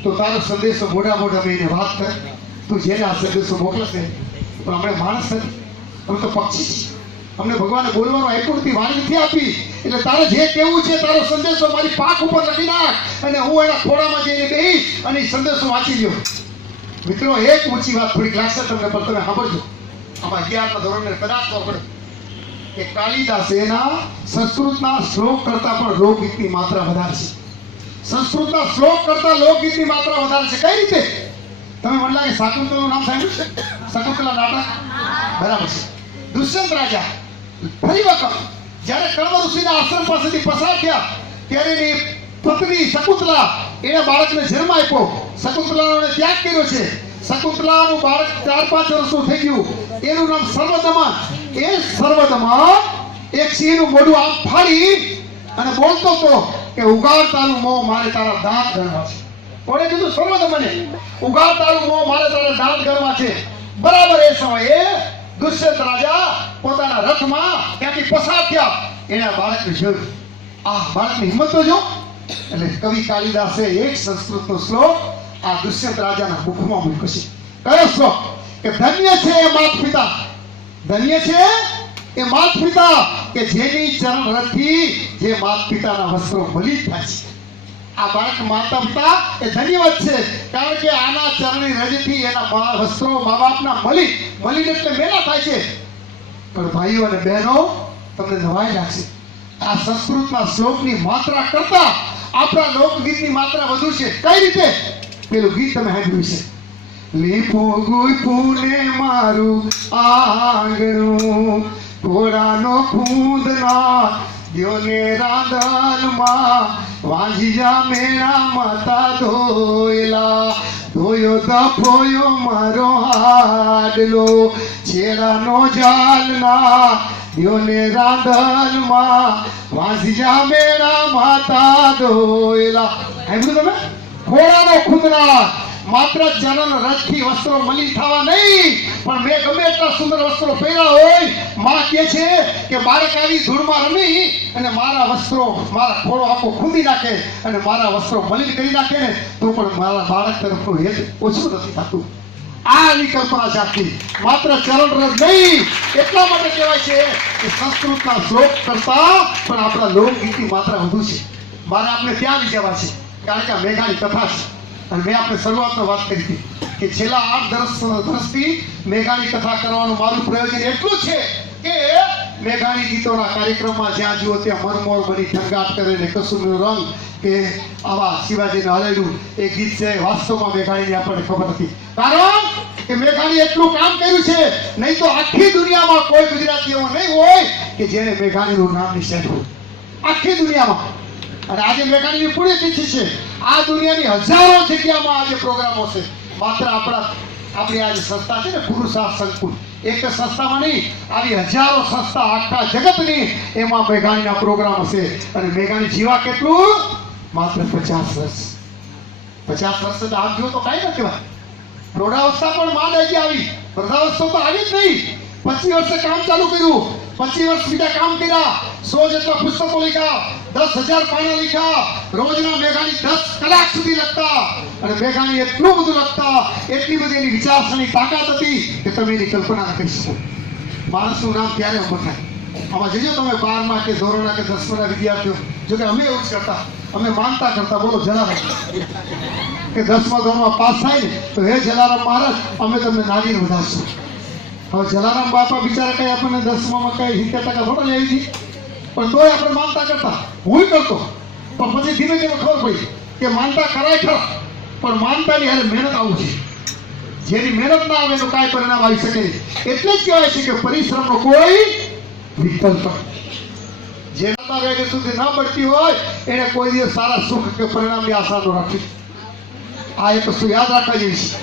તો તારો સંદેશો મોઢા મોઢા મેં વાત કર. તું જેને આ સંદેશો મોકલશે પણ આપણે માણસ નથી, અમે તો પક્ષી છીએ. અમને ભગવાને બોલવાનો આઈપોડથી વાણી નથી આપી. એટલે તારે જે કહેવું છે તારો સંદેશો મારી પાક ઉપર લખી નાખ અને હું એના ખોળામાં જઈને બેસી અને એ સંદેશો વાંચી લ્યો. મિત્રો, એક ઊંચી વાત થોડીક લાગશે તમને, પણ તમે સાંભળજો. આમાં 11મા ધોરણને કદાચ તો પડે કે કાલિદાસ એના સંસ્કૃતના શ્લોક કરતા પણ લોકગીતની માત્રા વધારે છે. સંસ્કૃતના શ્લોક કરતા લોકગીતની માત્રા વધારે છે. કઈ રીતે? તમે મને લાગે શાકુંતલાનું નામ સાંભળ્યું છે? શાકુંતલા નાટક બરાબર છે. દુષ્યંત રાજા ફરી વખત જ્યારે કણવ ઋષિના આશ્રમ પાસેથી પસાર થયા ત્યારે એની પત્ની શકુંતલા એના બાળકને જન્મ આપ્યો. શકુંતલાનો ત્યાગ કર્યો છે. શકુંતલાનું બાળક 4-5 વર્ષનું થઈ ગયું. એનું નામ સર્વદમન. એ સર્વદમન એક સિંહનું મોઢું આમ ફાડી અને બોલતો હતો કે ઉગાડ તારું મોં, મારે તારા દાંત ગણવા છે. કોણે કીધું સર્વદ મને ઉગાર તારું મોં મારે તારે દાંત ગણવા છે. બરાબર એ સમયે દુષ્યંત રાજા પોતાના રથમાં ત્યાંથી પસાર થયા. એણે આ બાળકને જોયું. આ બાળકની હિંમત તો જો. એટલે કવિ કાલિદાસે એક સંસ્કૃતનો શ્લોક આ દુષ્યંત રાજાના મુખમાં મૂક્યો છે. કયો શ્લોક? કે ધન્ય છે એ માત પિતા, ધન્ય છે એ માત પિતા કે જેની ચરણ રથથી જે માત પિતાના વસ્ત્રો મલિન થાય છે. આ બાળક માતા પિતા એ ધન્યવાદ છે, કારણ કે આના ચરણની રજથી એના વસ્ત્રો મા બાપના મલિન એટલે મેલા થાય છે. પણ ભાઈઓ અને બહેનો, તમને નવાઈ લાગશે, આ સંસ્કૃતના શ્લોકની માત્રા કરતા આપણા લોકગીતની માત્રા વધુ છે. કઈ રીતે? પેલું ગીત તમે સાંભળ્યું છે, લીપો ગુઈપુને મારું આંગણું, ઘોડાનો ખૂંદના દ્યોને રાંધણમાં, વાંજિયા મેળા માતા ધોયલા, ધોયો દફોયો મારો હાડલો, છેડાનો જાલના દ્યોને રાંધણમાં, વાંજિયા મેળા માતા ધોયલા. સાંભળ્યું તમે? ઘોડાનો ખૂંદના. માત્ર ચરણ રથથી વસ્ત્રો મલિન થવા નહીં, પણ મેં ગમે એટલા સુંદર વસ્ત્રો પહેર્યા હોય, માં કહે છે કે બાળક આવી ધૂળમાં રમી અને મારા વસ્ત્રો, મારા ઘોડો આખો ખૂંદી નાખે અને મારા વસ્ત્રો મલિન કરી નાખે ને તો પણ મારા બાળક તરફનું હેત ઓછું નથી થતું. આની કલ્પના જાગતી. માત્ર ચરણ રથ નહીં, એટલા માટે કહેવાય છે કે સંસ્કૃતના શ્લોક કરતા પણ આપણા લોકગીતની માત્રા વધુ છે. મારે આપણે ત્યાં લઈ જવા છે, કારણ કે આ મેઘાની કથા છે. અને મેં આપણે શરૂઆતમાં વાત કરી હતી કે છેલ્લા 8 વર્ષથી મેઘાની કથા કરવાનું મારું પ્રયોજન એટલું છે કે મેઘાની ગીતોના કાર્યક્રમમાં જ્યાં જુઓ ત્યાં મરમોર બની ઠંગાટ કરે ને કસુરનો રંગ કે આવા શિવાજીને હલેલું એ ગીત છે. વાસ્તવમાં મેઘાણીની આપણને ખબર નથી, કારણ કે મેઘાણી એટલું કામ કર્યું છે. નહીં તો આખી દુનિયામાં કોઈ ગુજરાતી એવો નહીં હોય કે જેને મેઘાણીનું નામ નિશાન હોય, આખી દુનિયામાં. અને આજે મેઘાણીની પુણ્યતિથિ છે. આ દુનિયાની હજારો જગ્યામાં આજે પ્રોગ્રામો છે. માત્ર આપણી આ જે સંસ્થા છે ને પુરુષાર્થ સંકુલ, એક સંસ્થામાં નહીં, આવી હજારો સંસ્થા આખા જગતની, એમાં મેઘાણીના પ્રોગ્રામ હશે. અને મેઘાણી જીવા કેટલું? માત્ર 50 વર્ષ. 50 વર્ષ તો આમ જો તો કાંઈ ન કહેવાય. પ્રૌઢાવસ્થા પણ માં આવી આવી, વૃદ્ધાવસ્થા તો આવી જ નહીં. 25 વર્ષે કામ ચાલુ કર્યું, 25 વર્ષ બીજા કામ કર્યા, 100 જેટલા પુસ્તકો લખ્યા, 10,000 પાના લખ્યા. રોજના મેઘાણી 10 કલાક સુધી લખતા. અને મેઘાણી એટલું બધું લખતા, એટલી બધી એની વિચારસરણી તાકાત હતી કે તમે એની કલ્પના ન કરી શકો. માણસનું નામ ક્યારે અમર થાય. આમાં જોજો તમે 12મા કે ધોરણના કે 10માના વિદ્યાર્થીઓ, જોકે અમે એવું જ કરતા, અમે માનતા કરતા, બોલો જલારામ કે 10મા ધોરણમાં પાસ થાય ને તો હે જલારામ મહારાજ અમે તમને નાગીને વધારશું. હવે જલારામ બાપા બિચારા કઈ આપણને 10મામાં કઈ 70% થોડા લઈ આવી હતી, પણ તોય આપણે માનતા કરતા. હું કરતો, પણ પછી ધીમે ધીમે ખબર પડી કે માનતા કરાય ખરા, પણ માનતાની હારે મહેનત આવું છે. જેની મહેનત ના આવે એનું કાંઈ પરિણામ આવી શકે નહીં. એટલે જ કહેવાય છે કે પરિશ્રમનો કોઈ વિકલ્પ. જેના વેગે સુધી ન પડતી હોય એને કોઈ દિવસ સારા સુખ કે પરિણામની આશા ન રાખી. આ એક વસ્તુ યાદ રાખવા જેવી છે.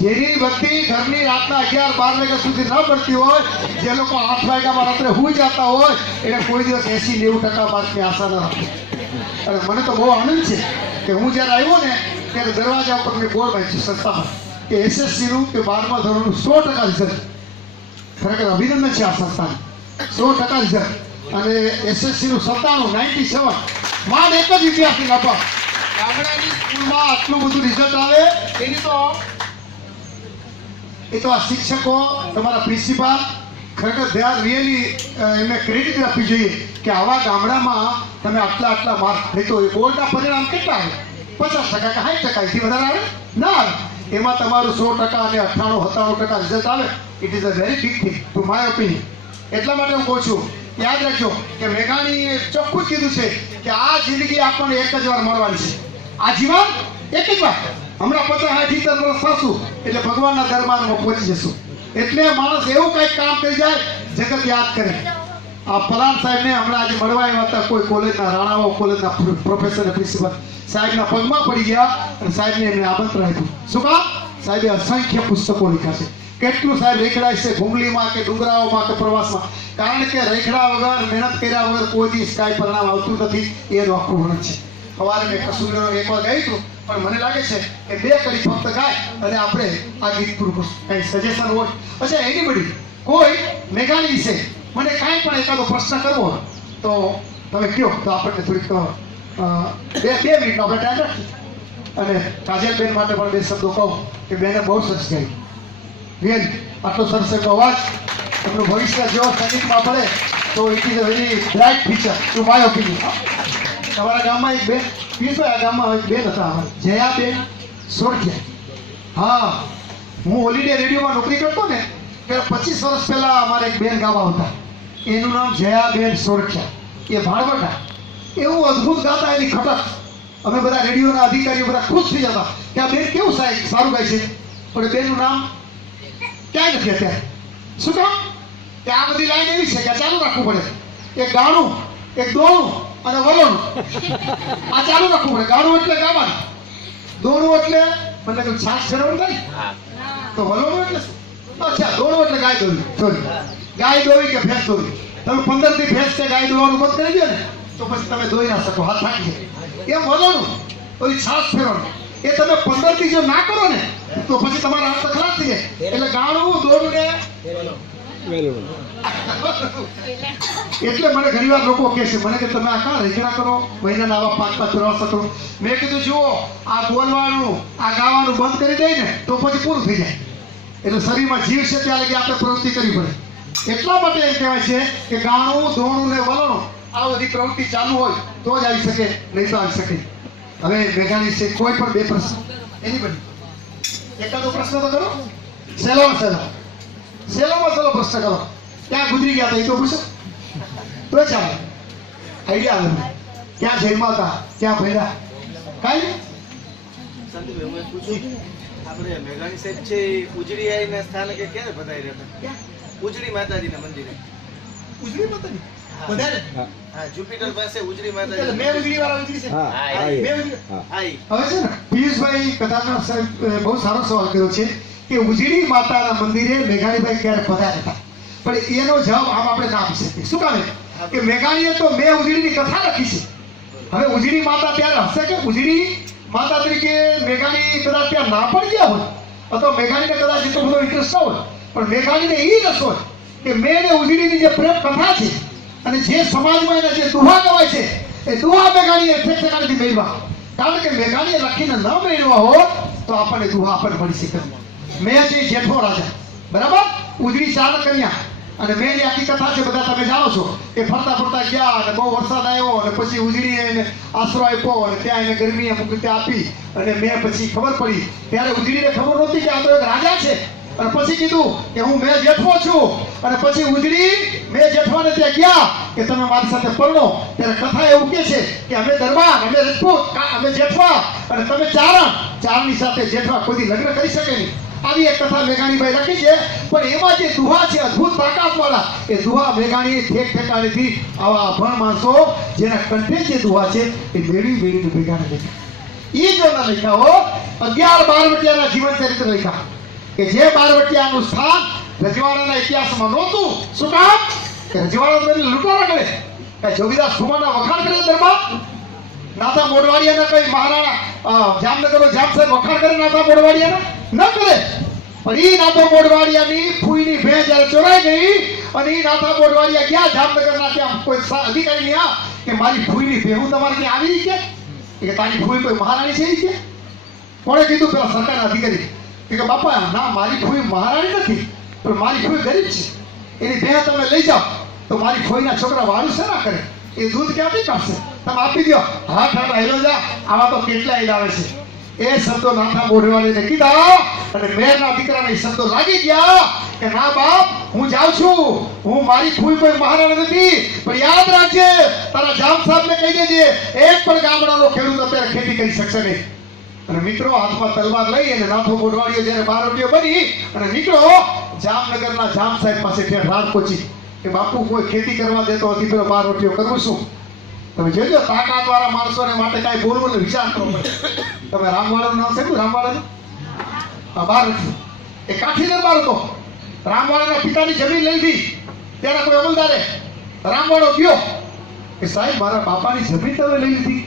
જેની બત્તી ઘરની રાતના 11-12 વાગ્યા સુધી ન પડતી હોય, જે લોકો 8 વાગ્યામાં રાત્રે સૂઈ જતા હોય, એને કોઈ દિવસ 80-90% માર્કની આશા ન રાખી. અને મને તો બહુ આનંદ છે કે હું જ્યારે આવ્યો ને ત્યારે દરવાજા ઉપર મેં બોર્ડ વાંચ્યું સંસ્થામાં કે SSCનું કે 12મા ધોરણનું 100% રિઝલ્ટ. ખરેખર અભિનંદન છે આ સંસ્થાને. 100% રિઝલ્ટ. અને SSCનું 97 માંડ એક જ વિદ્યાર્થી નફા. ગામડાની સ્કૂલમાં આટલું બધું રિઝલ્ટ આવે એની તો આ શિક્ષકો, તમારા પ્રિન્સિપાલ, ખરેખર દે આર રિયલી એમને ક્રેડિટ આપવી જોઈએ કે આવા ગામડામાં તમે આટલા માર્ક. નહીં તો બોર્ડના પરિણામ કેટલા આવે? 50% કે 60%, એથી વધારે આવે ના આવે. એમાં તમારું 100% અને 98-97% રિઝલ્ટ આવે. It is a very big thing to my opinion. એટલા માટે હું કહું છું, યાદ રાખજો કે મેઘાણીએ ચોખ્ખું જ કીધું છે કે આ જિંદગી આપણને એક જ વાર મળવાની છે. આ જીવન એક જ વાર. હમણાં 50-60 વર્ષ થશું એટલે ભગવાનના દરબારમાં પહોંચી જશું. એટલે માણસ એવું કંઈક કામ કરી જાય, જગત યાદ કરે. આ પલાણ સાહેબને હમણાં આજે મળવા આવ્યા હતા, કોઈ કોલેજના રાણાઓ, કોલેજના પ્રોફેસર, પ્રિન્સિપલ સાહેબના પગમાં પડી ગયા અને સાહેબને એમને આમંત્રણ આપ્યું. શું કામ? સાહેબે અસંખ્ય પુસ્તકો લખ્યા છે. કેટલું સાહેબ રેખડાય છે ઘુંગલીમાં કે ડુંગરાઓમાં કે પ્રવાસમાં, કારણ કે રેખડા વગર, મહેનત કર્યા વગર કોઈ દિવસ કાંઈ પરિણામ આવતું નથી. એનું આખું વર્ણન છે. સવારે મેં કસુરનો એક વાર ગઈ હતું પણ મને લાગે છે કે 2 કડી ફક્ત ગાય અને આપણે આ ગીત પૂરું કરશું. કઈ સજેશન હોય? અચ્છા, એનીબડી કોઈ મેઘાણી વિશે મને કાંઈ પણ એકાદો પ્રશ્ન કરવો હોય તો તમે કહો, તો આપણને થોડીક 2 મિનિટનો આપણે ટાઈમ રાખીએ. અને કાજલબેન માટે પણ 2 શબ્દો કહું કે બેને બહુ સરસ ગાઈ. રિયલી આટલો સરસ એનો અવાજ, એમનું ભવિષ્ય જો સંગીતમાં પડે તો it is a very bright future to my opinion. તમારા ગામમાં એક બેન, પીરભાઈ, આ ગામમાં એક બેન હતા અમારે, જયાબેન સોરઠિયા. હા, હું હોલિડે રેડિયોમાં નોકરી કરતો ને ત્યારે 25 વર્ષ પહેલા અમારે એક બેન ગાવા હતા, એનું નામ જયાબેન સોરઠિયા. એ ભાડવટા એવું અદ્ભુત ગાતા, એની ખટક. અમે બધા રેડિયોના અધિકારીઓ બધા ખુશ થઈ જતા કે આ બેન કેવું સારું ગાય છે, પણ બેનનું નામ ક્યાંય નથી અત્યારે. શું કામ? કે આ બધી લાઈન એવી છે કે આ ચાલુ રાખવું પડે. એક ગાણું, એક દોણું અને વલોણું, આ ચાલુ રાખવું પડે. ગાણું એટલે ગાવાનું, દોણું એટલે મને કહ્યું છાસ ફેરવવાનું થાય, તો વલોણું એટલે અચ્છા દોણું એટલે ગાય દોવી. સોરી, ગાય દોવી કે ભેંસ દોવી. તમે 15 દી ભેંસ કે ગાય દોવાનું બંધ કરી દો ને તો પછી તમે દોઈ ના શકો, હાથ થાકી જાય. એમ વલોણું, ઓલી છાસ ફેરવવાનું, એ તમે 15 દી જો ના કરો ને તો પછી તમારા હાથ ખરાબ થઈ જાય. એટલે ગાણું, દોડું ને એટલે મને ઘણી વાર લોકો કહે છે મને કે તમે આ કાં રેખડા કરો, મહિનાના આવા 5-5 પ્રવાસ કરો. મેં કીધું જુઓ, આ બોલવાનું, આ ગાવાનું બંધ કરી દઈએ ને તો પછી પૂરું થઈ જાય. એટલે શરીરમાં જીવ છે ત્યાં લગી આપણે પ્રવૃત્તિ કરવી પડે. એટલા માટે એમ કહેવાય છે કે ગાણું, દોણું ને વલણું આ બધી પ્રવૃત્તિ ચાલુ હોય તો જ આવી શકે, નહીં તો આવી શકે. હવે મેઘાણી છે, કોઈ પણ 2 પ્રશ્ન એની બની એકાદો પ્રશ્ન તો કરો. સહેલામાં સહેલો પ્રશ્ન કરો. ક્યાં ગુજરી ગયા હતા એ તો પૂછો તો ચાલે, આઈડિયા આવે. ક્યાં જેલમાં હતા, ક્યાં ભર્યા, કાંઈ સંદીપભાઈ, હું પૂછું, આપણે મેઘાણી સાહેબ છે ઉજળી આવીના સ્થાનકે ક્યારે પધારી હતા? ઉજળી માતાજીના મંદિરે. ઉજળી માતાજી વધારે હા, જુપિટર પાસે ઉજળી એટલે માતાજી. મેં ઉજળી વાળા ઉજળી છે. હા, મેં ઉજળી. હા, હવે છે ને પિયુષભાઈ કથાકાર સાહેબ બહુ સારો સવાલ કર્યો છે કે ઉજળી માતાના મંદિરે મેઘાણીભાઈ ક્યારે પધાર્યા હતા, પણ એનો જવાબ આમ આપણે ના આપી શકીએ. શું કામે કે મેઘાણીએ તો મેં ઉજળીની કથા લખી છે. હવે ઉજળી માતા ત્યારે હશે કે ઉજળી માતા તરીકે મેઘાણી કદાચ ત્યાં ના પણ ગયા હોય અથવા મેઘાણીને કદાચ એટલો બધો ઇન્ટરેસ્ટ ના હોય, પણ મેઘાણીને એ રસ હોય કે મેં ને ઉજળીની જે પ્રેમ કથા છે અને જે સમાજમાં એના જે દુહા કહેવાય છે એ દુહા મેઘાણીએ ઠેકાણેથી મેળવા. કારણ કે મેઘાણીએ લખીને ન મેળવા હોત તો આપણને દુહા આપણને મળી શકે. મેં છે જેઠો રાજા, બરાબર, ઉજળી 4 કન્યા, અને મેં આખી કથા છે બધા તમે જાણો છો કે ફરતા ગયા અને બહુ વરસાદ આવ્યો અને પછી ઉજળી એને આશરો આપ્યો અને ત્યાં એને ગરમીએ મુક્તિ આપી અને મેં પછી ખબર પડી ત્યારે ઉજળીને ખબર નહોતી કે આ તો એક રાજા છે. અને પછી કીધું કે હું મેં જેઠવો છું, અને પછી ઉજળી મેં જેઠવાને ત્યાં ગયા કે તમે મારી સાથે પરણો. ત્યારે કથા એવું કે છે કે અમે દરબાર, અમે રજપૂત, અમે જેઠવા અને તમે ચારની સાથે જેઠવા કોઈ લગ્ન કરી શકે નહીં. આવી એક કથા મેઘાણીભાઈ લખી છે. પણ એમાં જે દુહા છે અદ્ભુત તાકાત વાળા, એ દુહા મેઘાણીએ ઠેકાણેથી આવા અભણ માણસો જેના કંઠે જે દુહા છે એ મેળવીને મેઘાણી લખ્યા. એ જો ના લખ્યા હો 11 બારવટિયાના જીવન ચરિત્ર લખ્યા કે જે બારવટિયાનું સ્થાન રજવાડાના ઇતિહાસમાં નહોતું. શું કામ? કે રજવાડા તો લૂંટારા કરે, કઈ જોગીદાસ ઠુમરના વખાણ કરે દરબાર, નાથા મોઢવાડિયાના કઈ મહારાણા જામનગરનો જામ સાહેબ વખાણ કરે નાથા મોઢવાડિયાના ન કરે. પણ ઈ નાથા મોઢવાડિયાની ફૂઈની ભેં જ્યારે ચોરાઈ ગઈ અને ઈ નાથા મોઢવાડિયા ગયા જામનગરના ત્યાં કોઈ અધિકારી ને કે મારી ફૂઈની ભેં હું તમારે ત્યાં આવી કે તારી ફૂઈ કોઈ મહારાણી છે કે કોણે કીધું? પેલા સરકારના અધિકારી કે બાપા ના, મારી ફૂઈ મહારાણી નથી, પણ મારી ફૂઈ ગરીબ છે, એની ભેં તમે લઈ જાઓ તો મારી ફૂઈના છોકરા વાળું છે ના કરે, એ દૂધ ક્યાંથી કાઢશે, તમે આપી દો. હા ઠાઠા હેલો જા, આવા તો કેટલા ઈદ આવે છે. એ શબ્દો નાથા મોઢવાડીને કીધા અને મેરના દીકરાને શબ્દો લાગી ગયા કે ના બાપ, હું જાઉં છું, હું મારી ફૂઈ કોઈ મહારાણી નથી, પણ યાદ રાખજે તારા જામ સાહેબને કહી દેજે એક પણ ગામડાનો ખેડૂત અત્યારે ખેતી કરી શકશે નહીં. અને મિત્રો હાથમાં તલવાર લઈ અને નાથો મોઢવાડીઓ જ્યારે બારવટીઓ બની અને નીકળો જામનગરના જામ સાહેબ પાસે ત્યાં રાત પહોંચી કે બાપુ કોઈ ખેતી કરવા દેતો નથી, પેલો બારવટીઓ કરવું શું? તમે જોજો તાકાત વાળા માણસોને માટે કાંઈ બોલવું ને વિચાર કરવો પડે. તમે રામવાળાનું નામ સાંભળ્યું? રામવાળાનું બારવટી એ કાઠી દરબાર હતો. રામવાળાના પિતાની જમીન લઈ લીધી ત્યારે કોઈ અમલદારે રામવાળો ગયો કે સાહેબ મારા બાપાની જમીન તમે લઈ લીધી?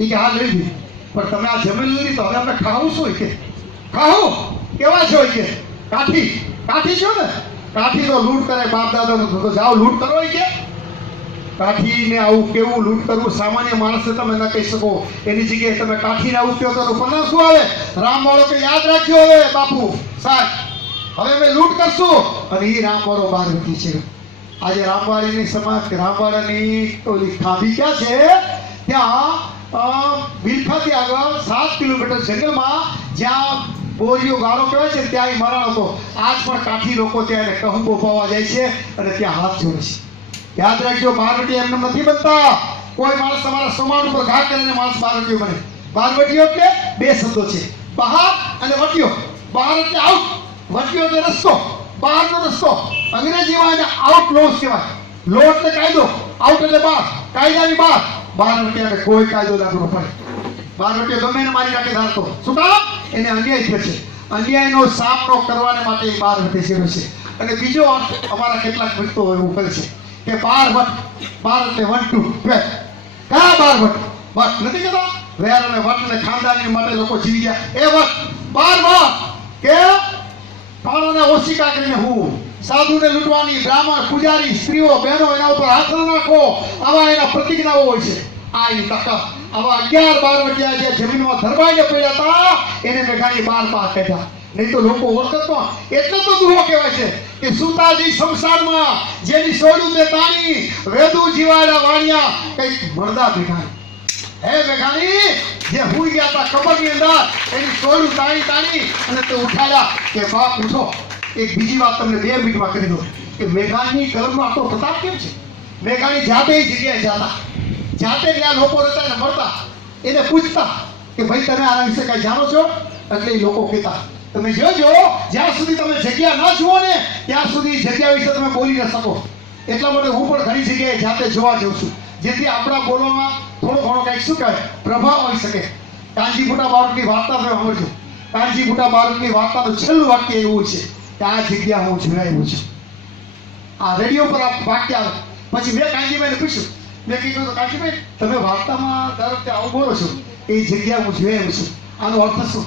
એ કે હા લઈ લીધી. પણ તમે આ જમીન લીધી તો હવે અમે ખાવું શું કે ખાવું કેવા છો કે કાઠી છો ને કાઠી તો લૂંટ કરે બાપ દાદાનો તો જાઓ લૂંટ કરો કે કાઠીને આવું કેવું લૂંટ કરવું સામાન્ય માણસે તમે ન કહી શકો એની જગ્યાએ તમે કાઠીને આવું કહો તો પરિણામ શું આવે રામવાળો કે યાદ રાખજો હવે બાપુ સાહેબ હવે અમે લૂંટ કરશું અને એ રામવાળો બહાર મૂકી છે આજે રામવાળીની સમાજ રામવાળાની ઓલી ખાબી ક્યાં છે ત્યાં બિલફાથી આગળ 7 કિલોમીટર જંગલમાં જ્યાં બોરીઓ ગાળો કહેવાય છે ત્યાં મરણ હતો આજ પણ કાઠી લોકો ત્યાં કહું બોપાવા જાય છે અને ત્યાં હાથ જોડે છે યાદ રાખજો બારવટી એમને નથી બનતા કોઈ માણસ તમારા સમાન ઉપર ઘા કરીને માણસ બારવટીઓ બને બારવટીઓ એટલે બે શબ્દો છે બહાર અને વટીઓ બહાર એટલે આઉટ વટીઓ એટલે રસ્તો બહારનો રસ્તો અંગ્રેજીમાં એને આઉટ લોસ કહેવાય લો એટલે કાયદો આઉટ એટલે બહાર કાયદાની બહાર બારવટી એટલે કોઈ કાયદો લાગવો પડે બારવટીઓ ગમે એને મારી નાખે ધારતો શું કામ એને અન્યાય થયો છે અન્યાયનો સામનો કરવાને માટે એ બારવટી છે અને બીજો અર્થ અમારા કેટલાક મિત્રો એવું કરે છે કે 12 એટલે 1 2 12 કા 12 વટ નથી કહેતા વેર અને વટ ને ખાનદાની માટે લોકો જીવી ગયા એ વટ 12 કે પાણોને ઓશિકા કરીને હું સાધુને લૂંટવાની બ્રાહ્મણ પૂજારી સ્ત્રીઓ બહેનો એના ઉપર હાથ ન નાખો આવા એના પ્રતિજ્ઞાઓ હોય છે આ એની તાકાત આવા 11 બારવટિયા જે જમીનમાં ધરબાઈને પડ્યા હતા એને મેઘાણી 12 પાસ કાઢ્યા નહીં તો લોકો ઓળખતો એટલે તો દુહો કહેવાય છે કે સુતાજી સંસારમાં જેની સોડું તે તાણી વેદુ જીવાડા વાણિયા કઈક મળદા મેઘાણી હે મેઘાણી જે હુઈ ગયા હતા કબરની અંદર એની સોડું તાણી અને તે ઉઠાડ્યા કે બાપ ઉઠો એક બીજી વાત તમને 2 મિનિટમાં કરી દો કે મેઘાણીની કલમનો આટલો પ્રતાપ કેમ છે મેઘાણી જાતે જગ્યાએ જાતે ત્યાં લોકો રહેતા એને મળતા એને પૂછતા કે ભાઈ તમે આના વિશે કઈ જાણો છો એટલે એ લોકો કહેતા તમે જોજો જ્યાં સુધી તમે જગ્યા ન જુઓ ને ત્યાં સુધી જગ્યા વિશે તમે બોલી ન શકો એટલા માટે હું પણ ઘણી જગ્યાએ જાતે જોવા જાઉં છું જેથી આપણા બોલવામાં થોડો ઘણો કંઈક શું કહેવાય પ્રભાવ હોઈ શકે કાંજીભૂટા બારોટની વાર્તા તમે સમજો કાંજીભૂટા બારોટની વાર્તાનું છેલ્લું વાક્ય એવું છે કે આ જગ્યા હું જોયાયું છું આ રેડિયો પર આ વાક્ય આવે પછી મેં કાંજીભાઈને પૂછ્યું મેં કીધું તો કાંજીભાઈ તમે વાર્તામાં દર વખતે આવું બોલો છો એ જગ્યા હું જોયાયું છું આનો અર્થ શું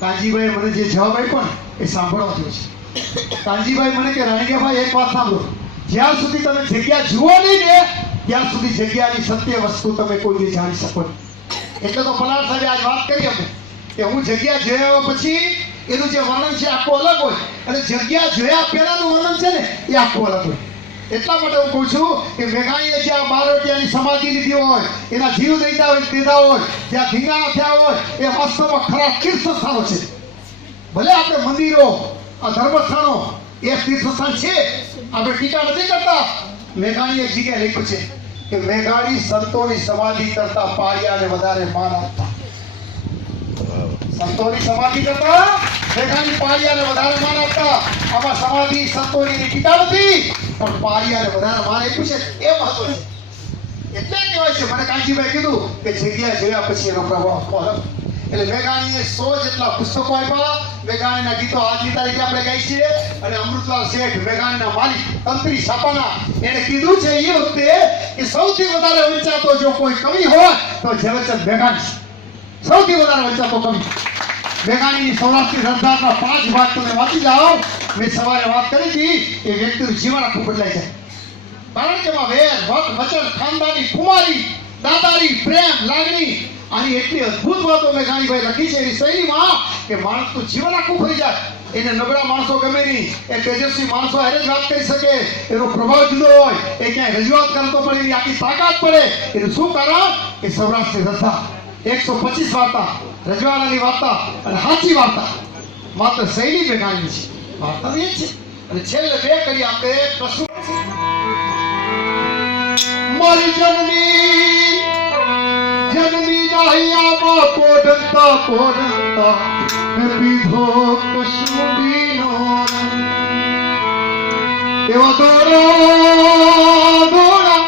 કાંજીભાઈ મને જે જવાબ આપ્યો ને એ સાંભળવા જેવો છે કાંજીભાઈ મને કે રાણીયાભાઈ એક વાત સાંભળો જ્યાં સુધી તમે જગ્યા જુઓ નહીં ને ત્યાં સુધી જગ્યાની સત્ય વસ્તુ તમે કોઈને જાણી શકો નહીં એટલે તો પલાર સાહેબે આજ વાત કરી અમે કે હું જગ્યા જોયા પછી એનું જે વર્ણન છે આખું અલગ હોય અને જગ્યા જોયા પહેલાનું વર્ણન છે ને એ આખું અલગ હોય એટલા માટે હું કહું છું કે મેઘાણીએ જ્યાં બારવટિયાની સમાધિ લીધી હોય એના જીવ દીધા હોય જ્યાં ધીંગાણા થયા હોય એ વાસ્તવમાં ખરા તીર્થસ્થાનો છે ભલે આપણે મંદિરો આ ધર્મસ્થાનો એ તીર્થસ્થાન છે આપણે ટીકા નથી કરતા મેઘાણીએ એક જગ્યાએ લખ્યું છે કે મેઘાણી સંતોની સમાધિ કરતા પાળિયાને વધારે માન આપતા સંતોની સમાધિ કરતા મેઘાણી પાળિયાને વધારે માન આપતા આમાં સમાધિ સંતોની ટીકા નથી પણ પાળિયાને વધારે માન આપ્યું છે એ મહત્વ છે એટલે કહેવાય છે મને કાંજીભાઈ કીધું કે જગ્યા જોયા પછી એનો પ્રભાવ અલગ એટલે મેઘાણીએ 100 જેટલા પુસ્તકો આપ્યા મેઘાણીના ગીતો આજની તારીખે આપણે ગાઈ છીએ અને અમૃતલાલ શેઠ મેઘાણીના માલિક તંત્રી છાપાના એને કીધું છે એ વખતે કે સૌથી વધારે વંચાતો જો કોઈ કવિ હોય તો ઝવેરચંદ મેઘાણી સૌથી વધારે વંચાતો કવિ મેઘાણીની સૌરાષ્ટ્રી રસધારના 5 ભાગ તમે વાંચી જાઓ મેં સવારે વાત કરી હતી એ વ્યક્તિનું જીવન આખું બદલાય છે કારણ કે એમાં વેર વટ વચન ખાનદાની કુમારી દાદારી પ્રેમ લાગણી આની એટલી અદ્ભુત વાતો મેઘાણીભાઈ લખી છે એની શૈલીમાં કે માણસનું જીવન આખું થઈ જાય એને નબળા માણસો ગમે નહીં એ તેજસ્વી માણસો હારે જ વાત કરી શકે એનો પ્રભાવ જુદો હોય એ ક્યાંય રજૂઆત કરતો પડે એની આખી તાકાત પડે એનું શું કારણ કે સૌરાષ્ટ્રની રસધા 125 વાર્તા રજવાડાની વાર્તા અને સાચી વાર્તા માત્ર શૈલી મેઘાણીની છે વાર્તા એ જ છે અને છેલ્લે 2 કરી આપણે પ્રશ્ન મારી જનની નાહિયામાં પોઢંતા પીધો કશુંબીનો એવા દોડા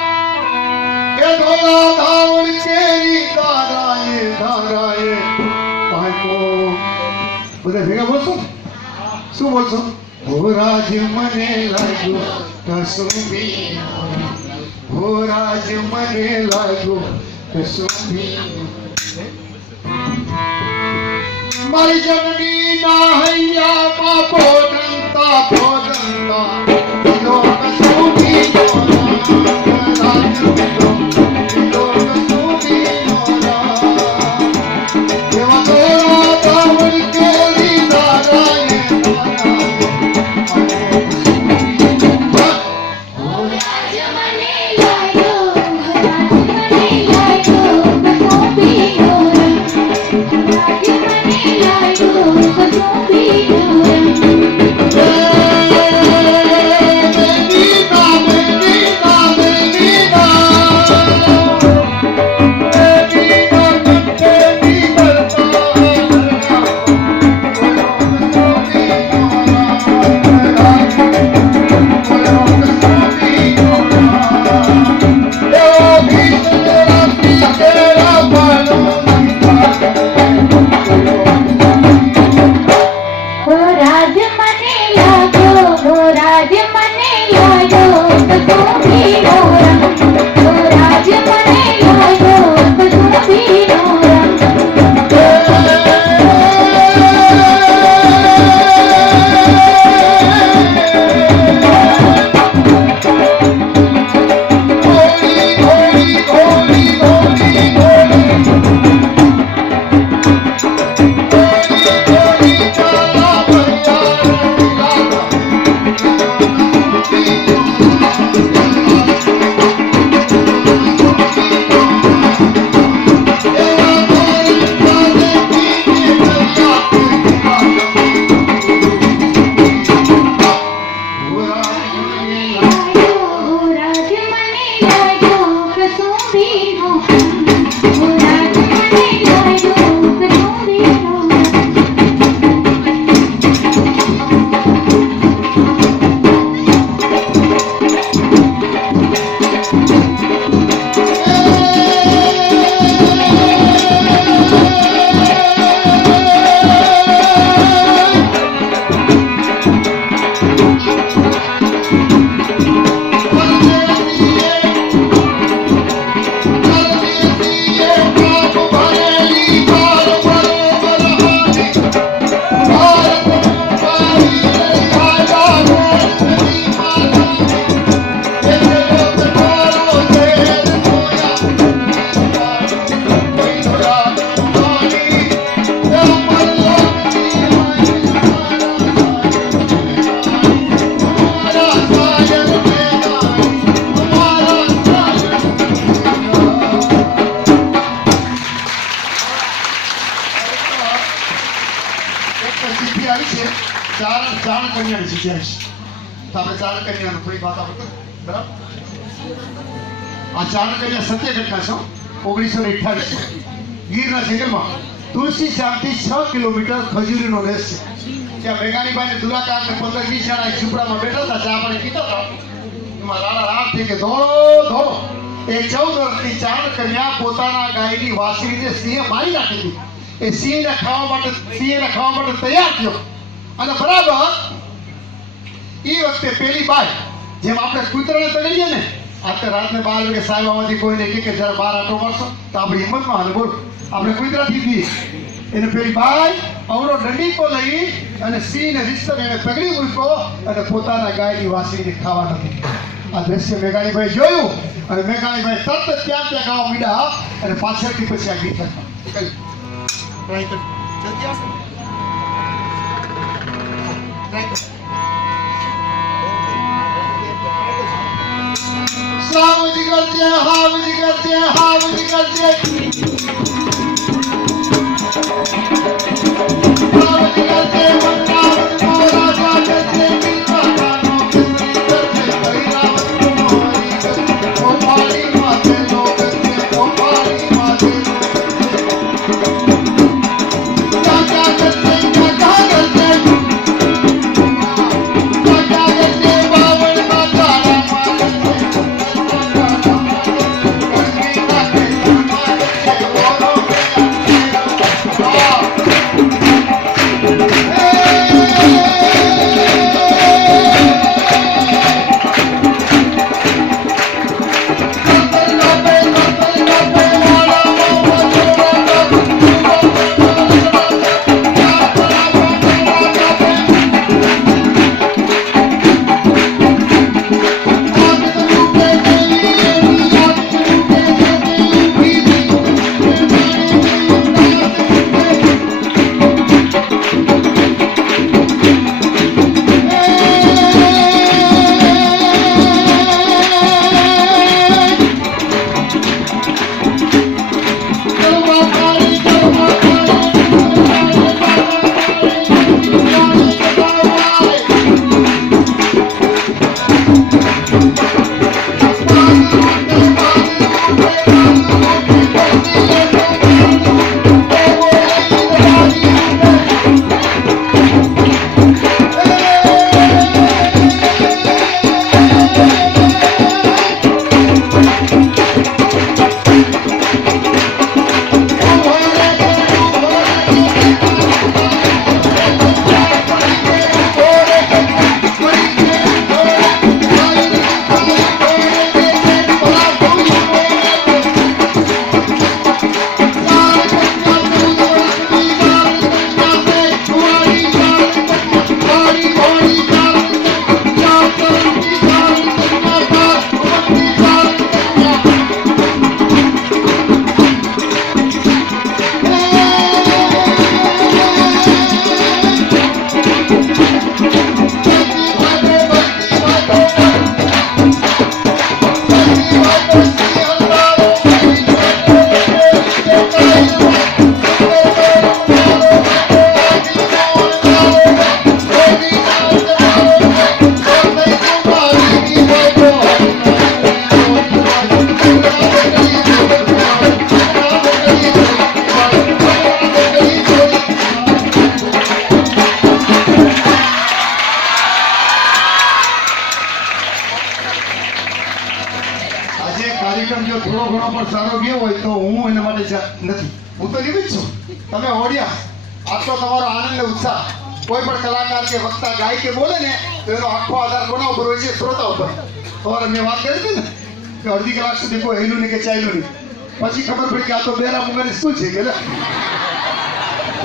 એ ધોળા ધાવણ કેરી ધારાએ પાકો બધા ભેગા બોલશો શું બોલશો હો રાજ મને લાગ્યું કશુંબી હો રાજ મને લાગ્યું કશુંબી મારી જનની ના હૈયામાં ભોજનતા લોક સુખી નોરા લોક સુખી નોરા એવા તોરા દામન કેરી ચાર કન્યાની જગ્યા છે તો આપણે ચાર કન્યાનો થોડી વાત આપણે બરાબર આ ચાર કન્યા સત્ય ઘટના છે 1928 ગીરના જંગલમાં તુલસી શ્યામથી 6 કિલોમીટર ખજૂરીનો દેશ છે ત્યાં મેઘાણીભાઈ દુરાકાર ને 15-20 જણા ઝૂંપડામાં બેઠા હતા ચા પાણી પીતા હતા એમાં રાડા રાત થઈ કે ધોળો એ 14 વર્ષની ચાર કન્યા પોતાના ગાયની વાછડીને સિંહે મારી નાખી હતી એ સિંહને ખાવા માટે તૈયાર થયો અને બરાબર એ વખતે પેલી બાઈ જેમ આપણે કૂતરાને તળીએ ને આપણે રાતને 12 વાગે સાહેબામાંથી કોઈને કે જરા બહાર આટો મારશો તો આપણી હિંમતમાં હાલે બોલ આપણે કૂતરાથી દઈએ એને પેલી બાઈ અવરો દંડીકો લઈ અને સિંહને રીતસર એને પકડી મૂક્યો અને પોતાના ગાયની વાછડીને ખાવા નથી આ દ્રશ્ય મેઘાણીભાઈ જોયું અને મેઘાણીભાઈ તરત ત્યાં ગાવા માંડ્યા અને પાછળથી પછી આ ગીત સાવજી કરજે હાવજી કરજે હાવજી કરજે સાવજી કરજે મંગાવત મોરા જાગજે મીઠાનો કરજે હરિરાવત મોરી કરજે કોપાળી માથે નો કરજે કોપાળી માથે કાકા કરજે કાકા કરજે એમાં પણ સારો ગયો હોય તો હું એના માટે નથી. હું તો નિમિત્ત છું. તમે ઓડિયા આ તો તમારો આનંદ ને ઉત્સાહ. કોઈ પણ કલાકાર કે વક્તા ગાય કે બોલે ને તો એનો આખો આધાર કોના ઉપર હોય છે? શ્રોતા ઉપર. સવારે મેં વાત કરી હતી ને કે અડધી કલાક સુધી કોઈ હેલું નહીં કે ચાલ્યું નહીં, પછી ખબર પડી કે આ તો બેરા મુંગાની સ્કૂલ છે કે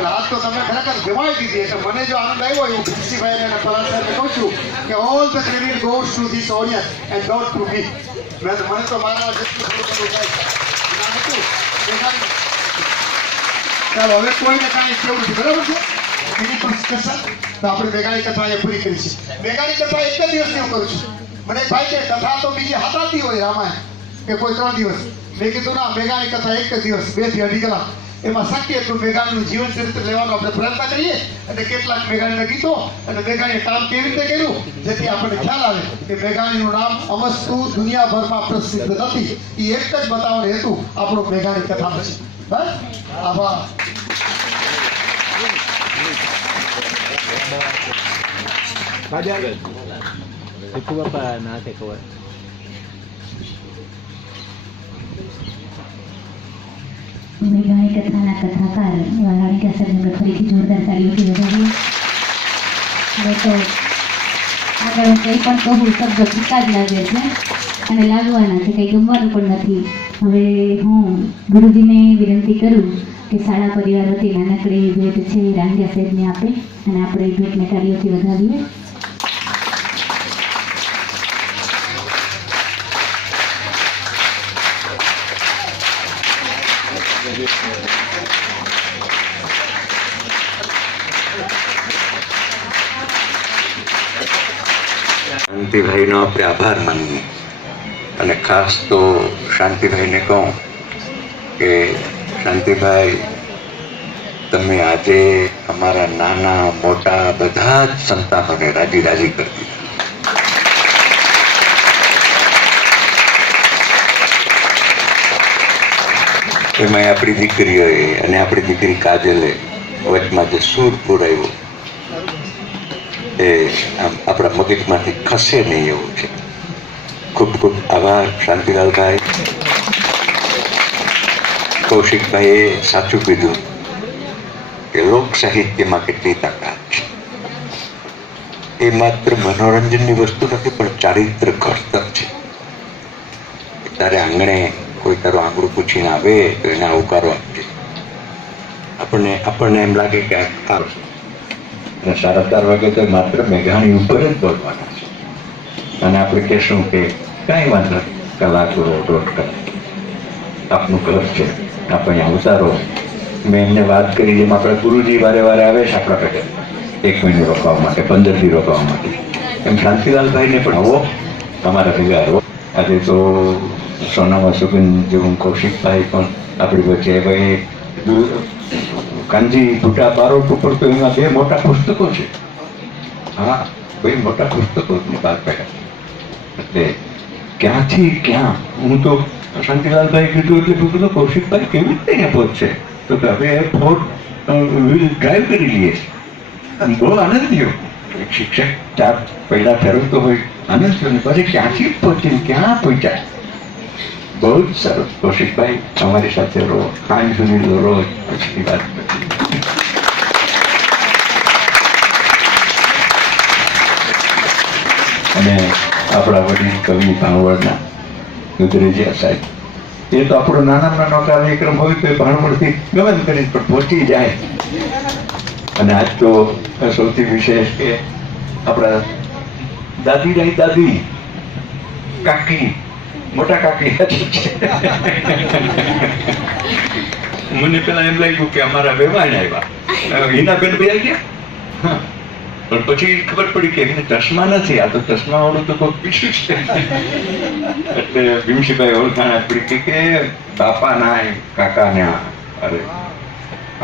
આજ તો તમે ખરેખર જમાઈ દીધી. એટલે મને જો આનંદ આવ્યો એવું ભીમસિંહભાઈ અને પલાણ સાહેબને કહું છું કે all the credit goes to this audience and not to me. મને તો મારા જેટલું થોડું ઘણું થાય ના હતું દેખાડી. ચાલો હવે કોઈને કાંઈ કેવું નથી, બરાબર છે? એની પણ કથા તો આપણે મેઘાણી કથા અહીંયા પૂરી કરી છે. મેઘાણી કથા એક જ દિવસની હું કરું છું. મને ભાઈ કે કથા તો બીજી હતાતી હોય રામાયણ કે કોઈ 3 દિવસ. મેં કીધું ના, મેઘાણી કથા એક જ દિવસ 2 થી 2.5 કલાક. એમાં શક્ય એટલું મેઘાણીનું જીવન ચરિત્ર લેવાનો આપણે પ્રયત્ન કરીએ અને કેટલાક મેઘાણીના ગીતો અને મેઘાણીએ કામ કેવી રીતે કર્યું જેથી આપણને ખ્યાલ આવે કે મેઘાણીનું નામ અમસ્તુ દુનિયાભરમાં પ્રસિદ્ધ નથી. એ એક જ બતાવવાનો હેતુ આપણો મેઘાણી કથાનો છે. બસ આભાર. મેઘાણી કથાના કથાકાર એવા રાણીકા સાહેબને ફરીથી જોરદાર તાળીઓથી વધાવીએ. હવે તો આગળ હું કંઈ પણ કહું શબ્દ ફીકા જ લાગે છે અને લાગવાના છે, કંઈ ગમવાનું પણ નથી. હવે હું ગુરુજીને વિનંતી કરું કે શાળા પરિવાર વતી નાનકડી ભેટ છે રાણીકા સાહેબને આપે અને આપણે ભેટને તાળીઓથી વધાવીએ. શાંતિભાઈનો આપણે આભાર માનીએ અને ખાસ તો શાંતિભાઈને કહું કે શાંતિભાઈ, તમે આજે અમારા નાના મોટા બધા જ સંતાનોને રાજી રાજી કરી દીધા. એમાં આપણી દીકરીઓએ અને આપણી દીકરી કાજલે વચમાં જે સૂર પુરાવ્યો એ આપણા મગજમાંથી ખસે નહીં એવું છે. ખૂબ ખૂબ આભાર શાંતિલાલભાઈ. કૌશિકભાઈએ સાચું કીધું કે લોક સાહિત્યમાં કેટલી તાકાત છે. એ માત્ર મનોરંજનની વસ્તુ નથી પણ ચારિત્ર ઘડતર છે. તારે આંગણે કોઈ તારું આંગળું પૂછીને આવે તો એને આવકારો આપજે. આપણને એમ લાગે કે આ 4:30 વાગે તો માત્ર મેઘાણી ઉપર જ બોલવાના છે અને આપણે કહેશું કે કાંઈ વાંધો કલાક 1.5 કલાક આપનું ઘર છે, આપ અહીંયા અવતારો. મેં એમને વાત કરી જેમ આપણા ગુરુજી વારે વારે આવે છે આપણા પેટે 1 મહિનો રોકવા માટે, 15 દી રોકવા માટે, એમ શાંતિલાલભાઈને પણ આવો, તમારા ભેગા આવો. આજે તો સોનામાં સુગંધ જેવું કૌશિકભાઈ પણ આપણી વચ્ચે. ભાઈ કાનજી ભૂટા બારોટ ઉપર તો એમાં 2 મોટા પુસ્તકો છે. હા, 2 મોટા પુસ્તકો બહાર પડ્યા. એટલે ક્યાંથી ક્યાં હું તો શાંતિલાલભાઈ કીધું એટલે હું કીધું કૌશિકભાઈ કેવી રીતે અહીંયા પહોંચશે? તો કે હવે ફોર વ્હીલ ડ્રાઈવ કરી લઈએ. બહુ આનંદ થયો. એક શિક્ષક ચાર પહેલા ફેરવતો હોય આનંદ થયો ને પછી ક્યાંથી પહોંચીને ક્યાં પહોંચ્યા. બહુ જ સરસ કૌશિકભાઈ, અમારી સાથે રહો, સાંજ સુધી રહો, પછી વાત પછી. અને આપણા વડીલ કવિ ભાણવડના દુધરેજિયા સાહેબ, એ તો આપણો નાનામાં નાનો કાર્યક્રમ હોય તો એ ભાણવડથી ગમે તેમ કરીને પણ પહોંચી જાય. અને આજ તો સૌથી વિશેષ કે આપણા દાદી કાકી, મોટા કાકી મને પેલા એમ લાગ્યું કે અમારા મહેમાન આવ્યા, હિનાબેન ભાઈ ગયા. પણ પછી ખબર પડી કે એને ચશ્મા નથી, આ તો ચશ્મા વાળું તો કોઈ પીછું છે. એટલે ભીમસિંહભાઈ ઓળખાણ આપી કે બાપા ના કાકા ને અરે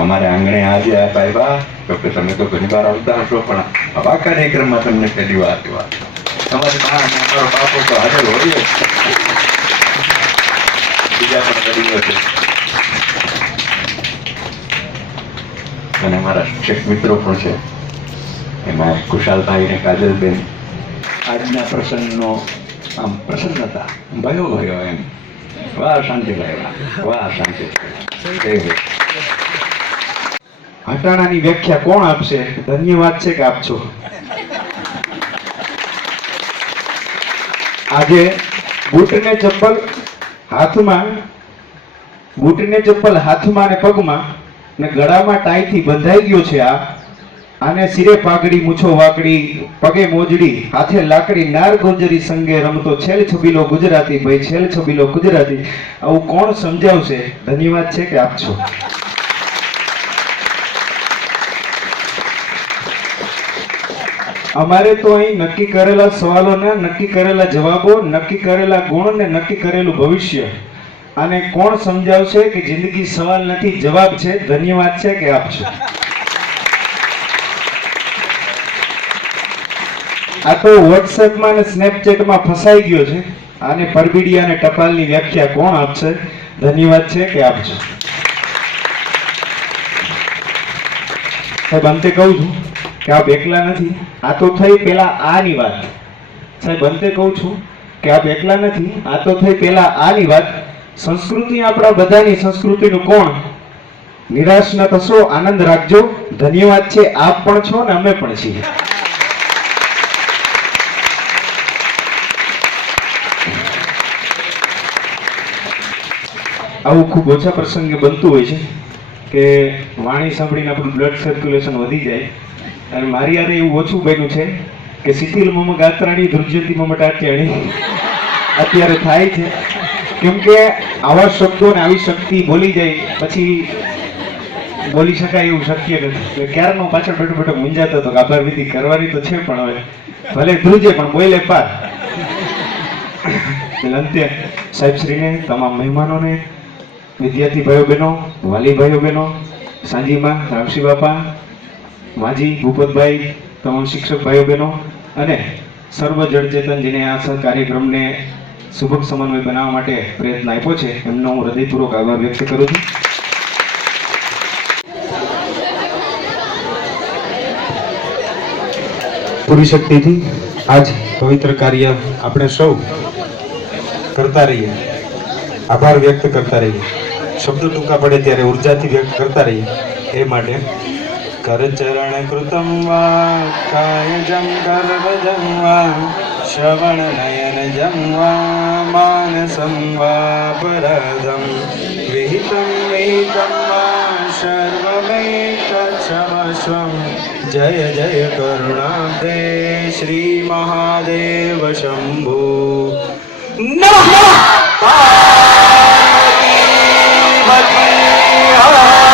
અમારે આંગણે આજે આવ્યા તો કે તમે તો ઘણી વાર આવતા હશો પણ આ કાર્યક્રમમાં તમને પહેલી વાર જોવા. તમારી મા અને અમારો બાપો તો હાજર હોય. બીજા પણ વડીલો છે અને મારા શિક્ષક મિત્રો પણ છે. એમાં કુશાલભાઈ ને કાજલબેન આજના પ્રસંગનો આમ પ્રસન્નતા ભયો એમ વાહ શાંતિભાઈ વાહ શાંતિભાઈ. હટાણાની વ્યાખ્યા કોણ આપશે? ધન્યવાદ છે કે આપશો? આજે બૂટને ચપ્પલ હાથમાં અને પગમાં ને ગળામાં ટાઈથી બંધાઈ ગયો છે. આને સિરે પાઘડી, મૂછો વાકડી, પગે મોજડી, હાથે લાકડી, નાર ગોજરી સંગે રમતો છેલ છબીલો ગુજરાતી. ભાઈ છેલ છબીલો ગુજરાતી આવું કોણ સમજાવશે? ધન્યવાદ છે કે આપશો? અમારે તો અહીં નક્કી કરેલા સવાલોના નક્કી કરેલા જવાબો, નક્કી કરેલા ગુણ ને નક્કી કરેલું ભવિષ્ય. આને કોણ સમજાવશે કે જિંદગી સવાલ નથી, જવાબ છે? ધન્યવાદ છે કે આપશો? આ તો વોટ્સએપમાં અને સ્નેપચેટમાં ફસાઈ ગયો છે. આને પરબીડી અને ટપાલની વ્યાખ્યા કોણ આપશે? ધન્યવાદ છે કે આપશો? સાહેબ અંતે કહું છું કે આપ એકલા નથી. આ તો થઈ પેલા આની વાત. સાહેબ અંતે કહું છું કે આપ એકલા નથી. આ તો થઈ પેલા આની વાત. સંસ્કૃતિ આપણા બધાની સંસ્કૃતિનું કોણ? નિરાશ ન થશો, આનંદ રાખજો. ધન્યવાદ છે. આપ પણ છો ને અમે પણ છીએ. આવું ખૂબ ઓછા પ્રસંગે બનતું હોય છે કે વાણી સાંભળીને આપણું બ્લડ સર્ક્યુલેશન વધી જાય. અને મારી યારે એવું ઓછું બન્યું છે કે શીતલ મમ ગાત્રાણી ધ્રુજતી મમ ટાટ્યાણી અત્યારે થાય છે. કેમ કે આવા શબ્દો ને આવી શક્તિ બોલી જાય પછી બોલી શકાય એવું શક્ય નથી. એટલે ક્યારનો પાછળ બેઠો બેઠો મૂંઝાતો હતો કે આભાર વિધિ કરવાની તો છે પણ હવે ભલે ધ્રુજે પણ બોલે પાર. એટલે અંતે સાહેબશ્રીને, તમામ મહેમાનોને, વિદ્યાર્થી ભાઈઓ બહેનો, વાલી ભાઈઓ બહેનો, સાંજીમાં, રામસી બાપા, માજી, ભૂપતભાઈ, તમામ શિક્ષક ભાઈઓ બહેનો અને સર્વ જળચેતન જેને આ કાર્યક્રમને સુભગ સમન્વય બનાવવા માટે પ્રયત્ન આપ્યો છે એમનો હું હૃદયપૂર્વક આભાર વ્યક્ત કરું છું. પૂરી શક્તિથી આજ પવિત્ર કાર્ય આપણે સૌ કરતા રહીએ, આભાર વ્યક્ત કરતા રહીએ. શબ્દો ટૂંકા પડે ત્યારે ઉર્જાથી વ્યક્ત કરતા રહીએ. એ માટે કરચરણ કૃતમ વા કાયજમ કરવજમ વા શ્રવણ નયન જમ વા માનસમ વા પરાધમ વિહિતમ વિહિતમ વા સર્વમેતત્સમસ્વમ જય જય કરુણાબ્દે શ્રી મહાદેવ શંભો નમઃ પાર્વતી હરિ હર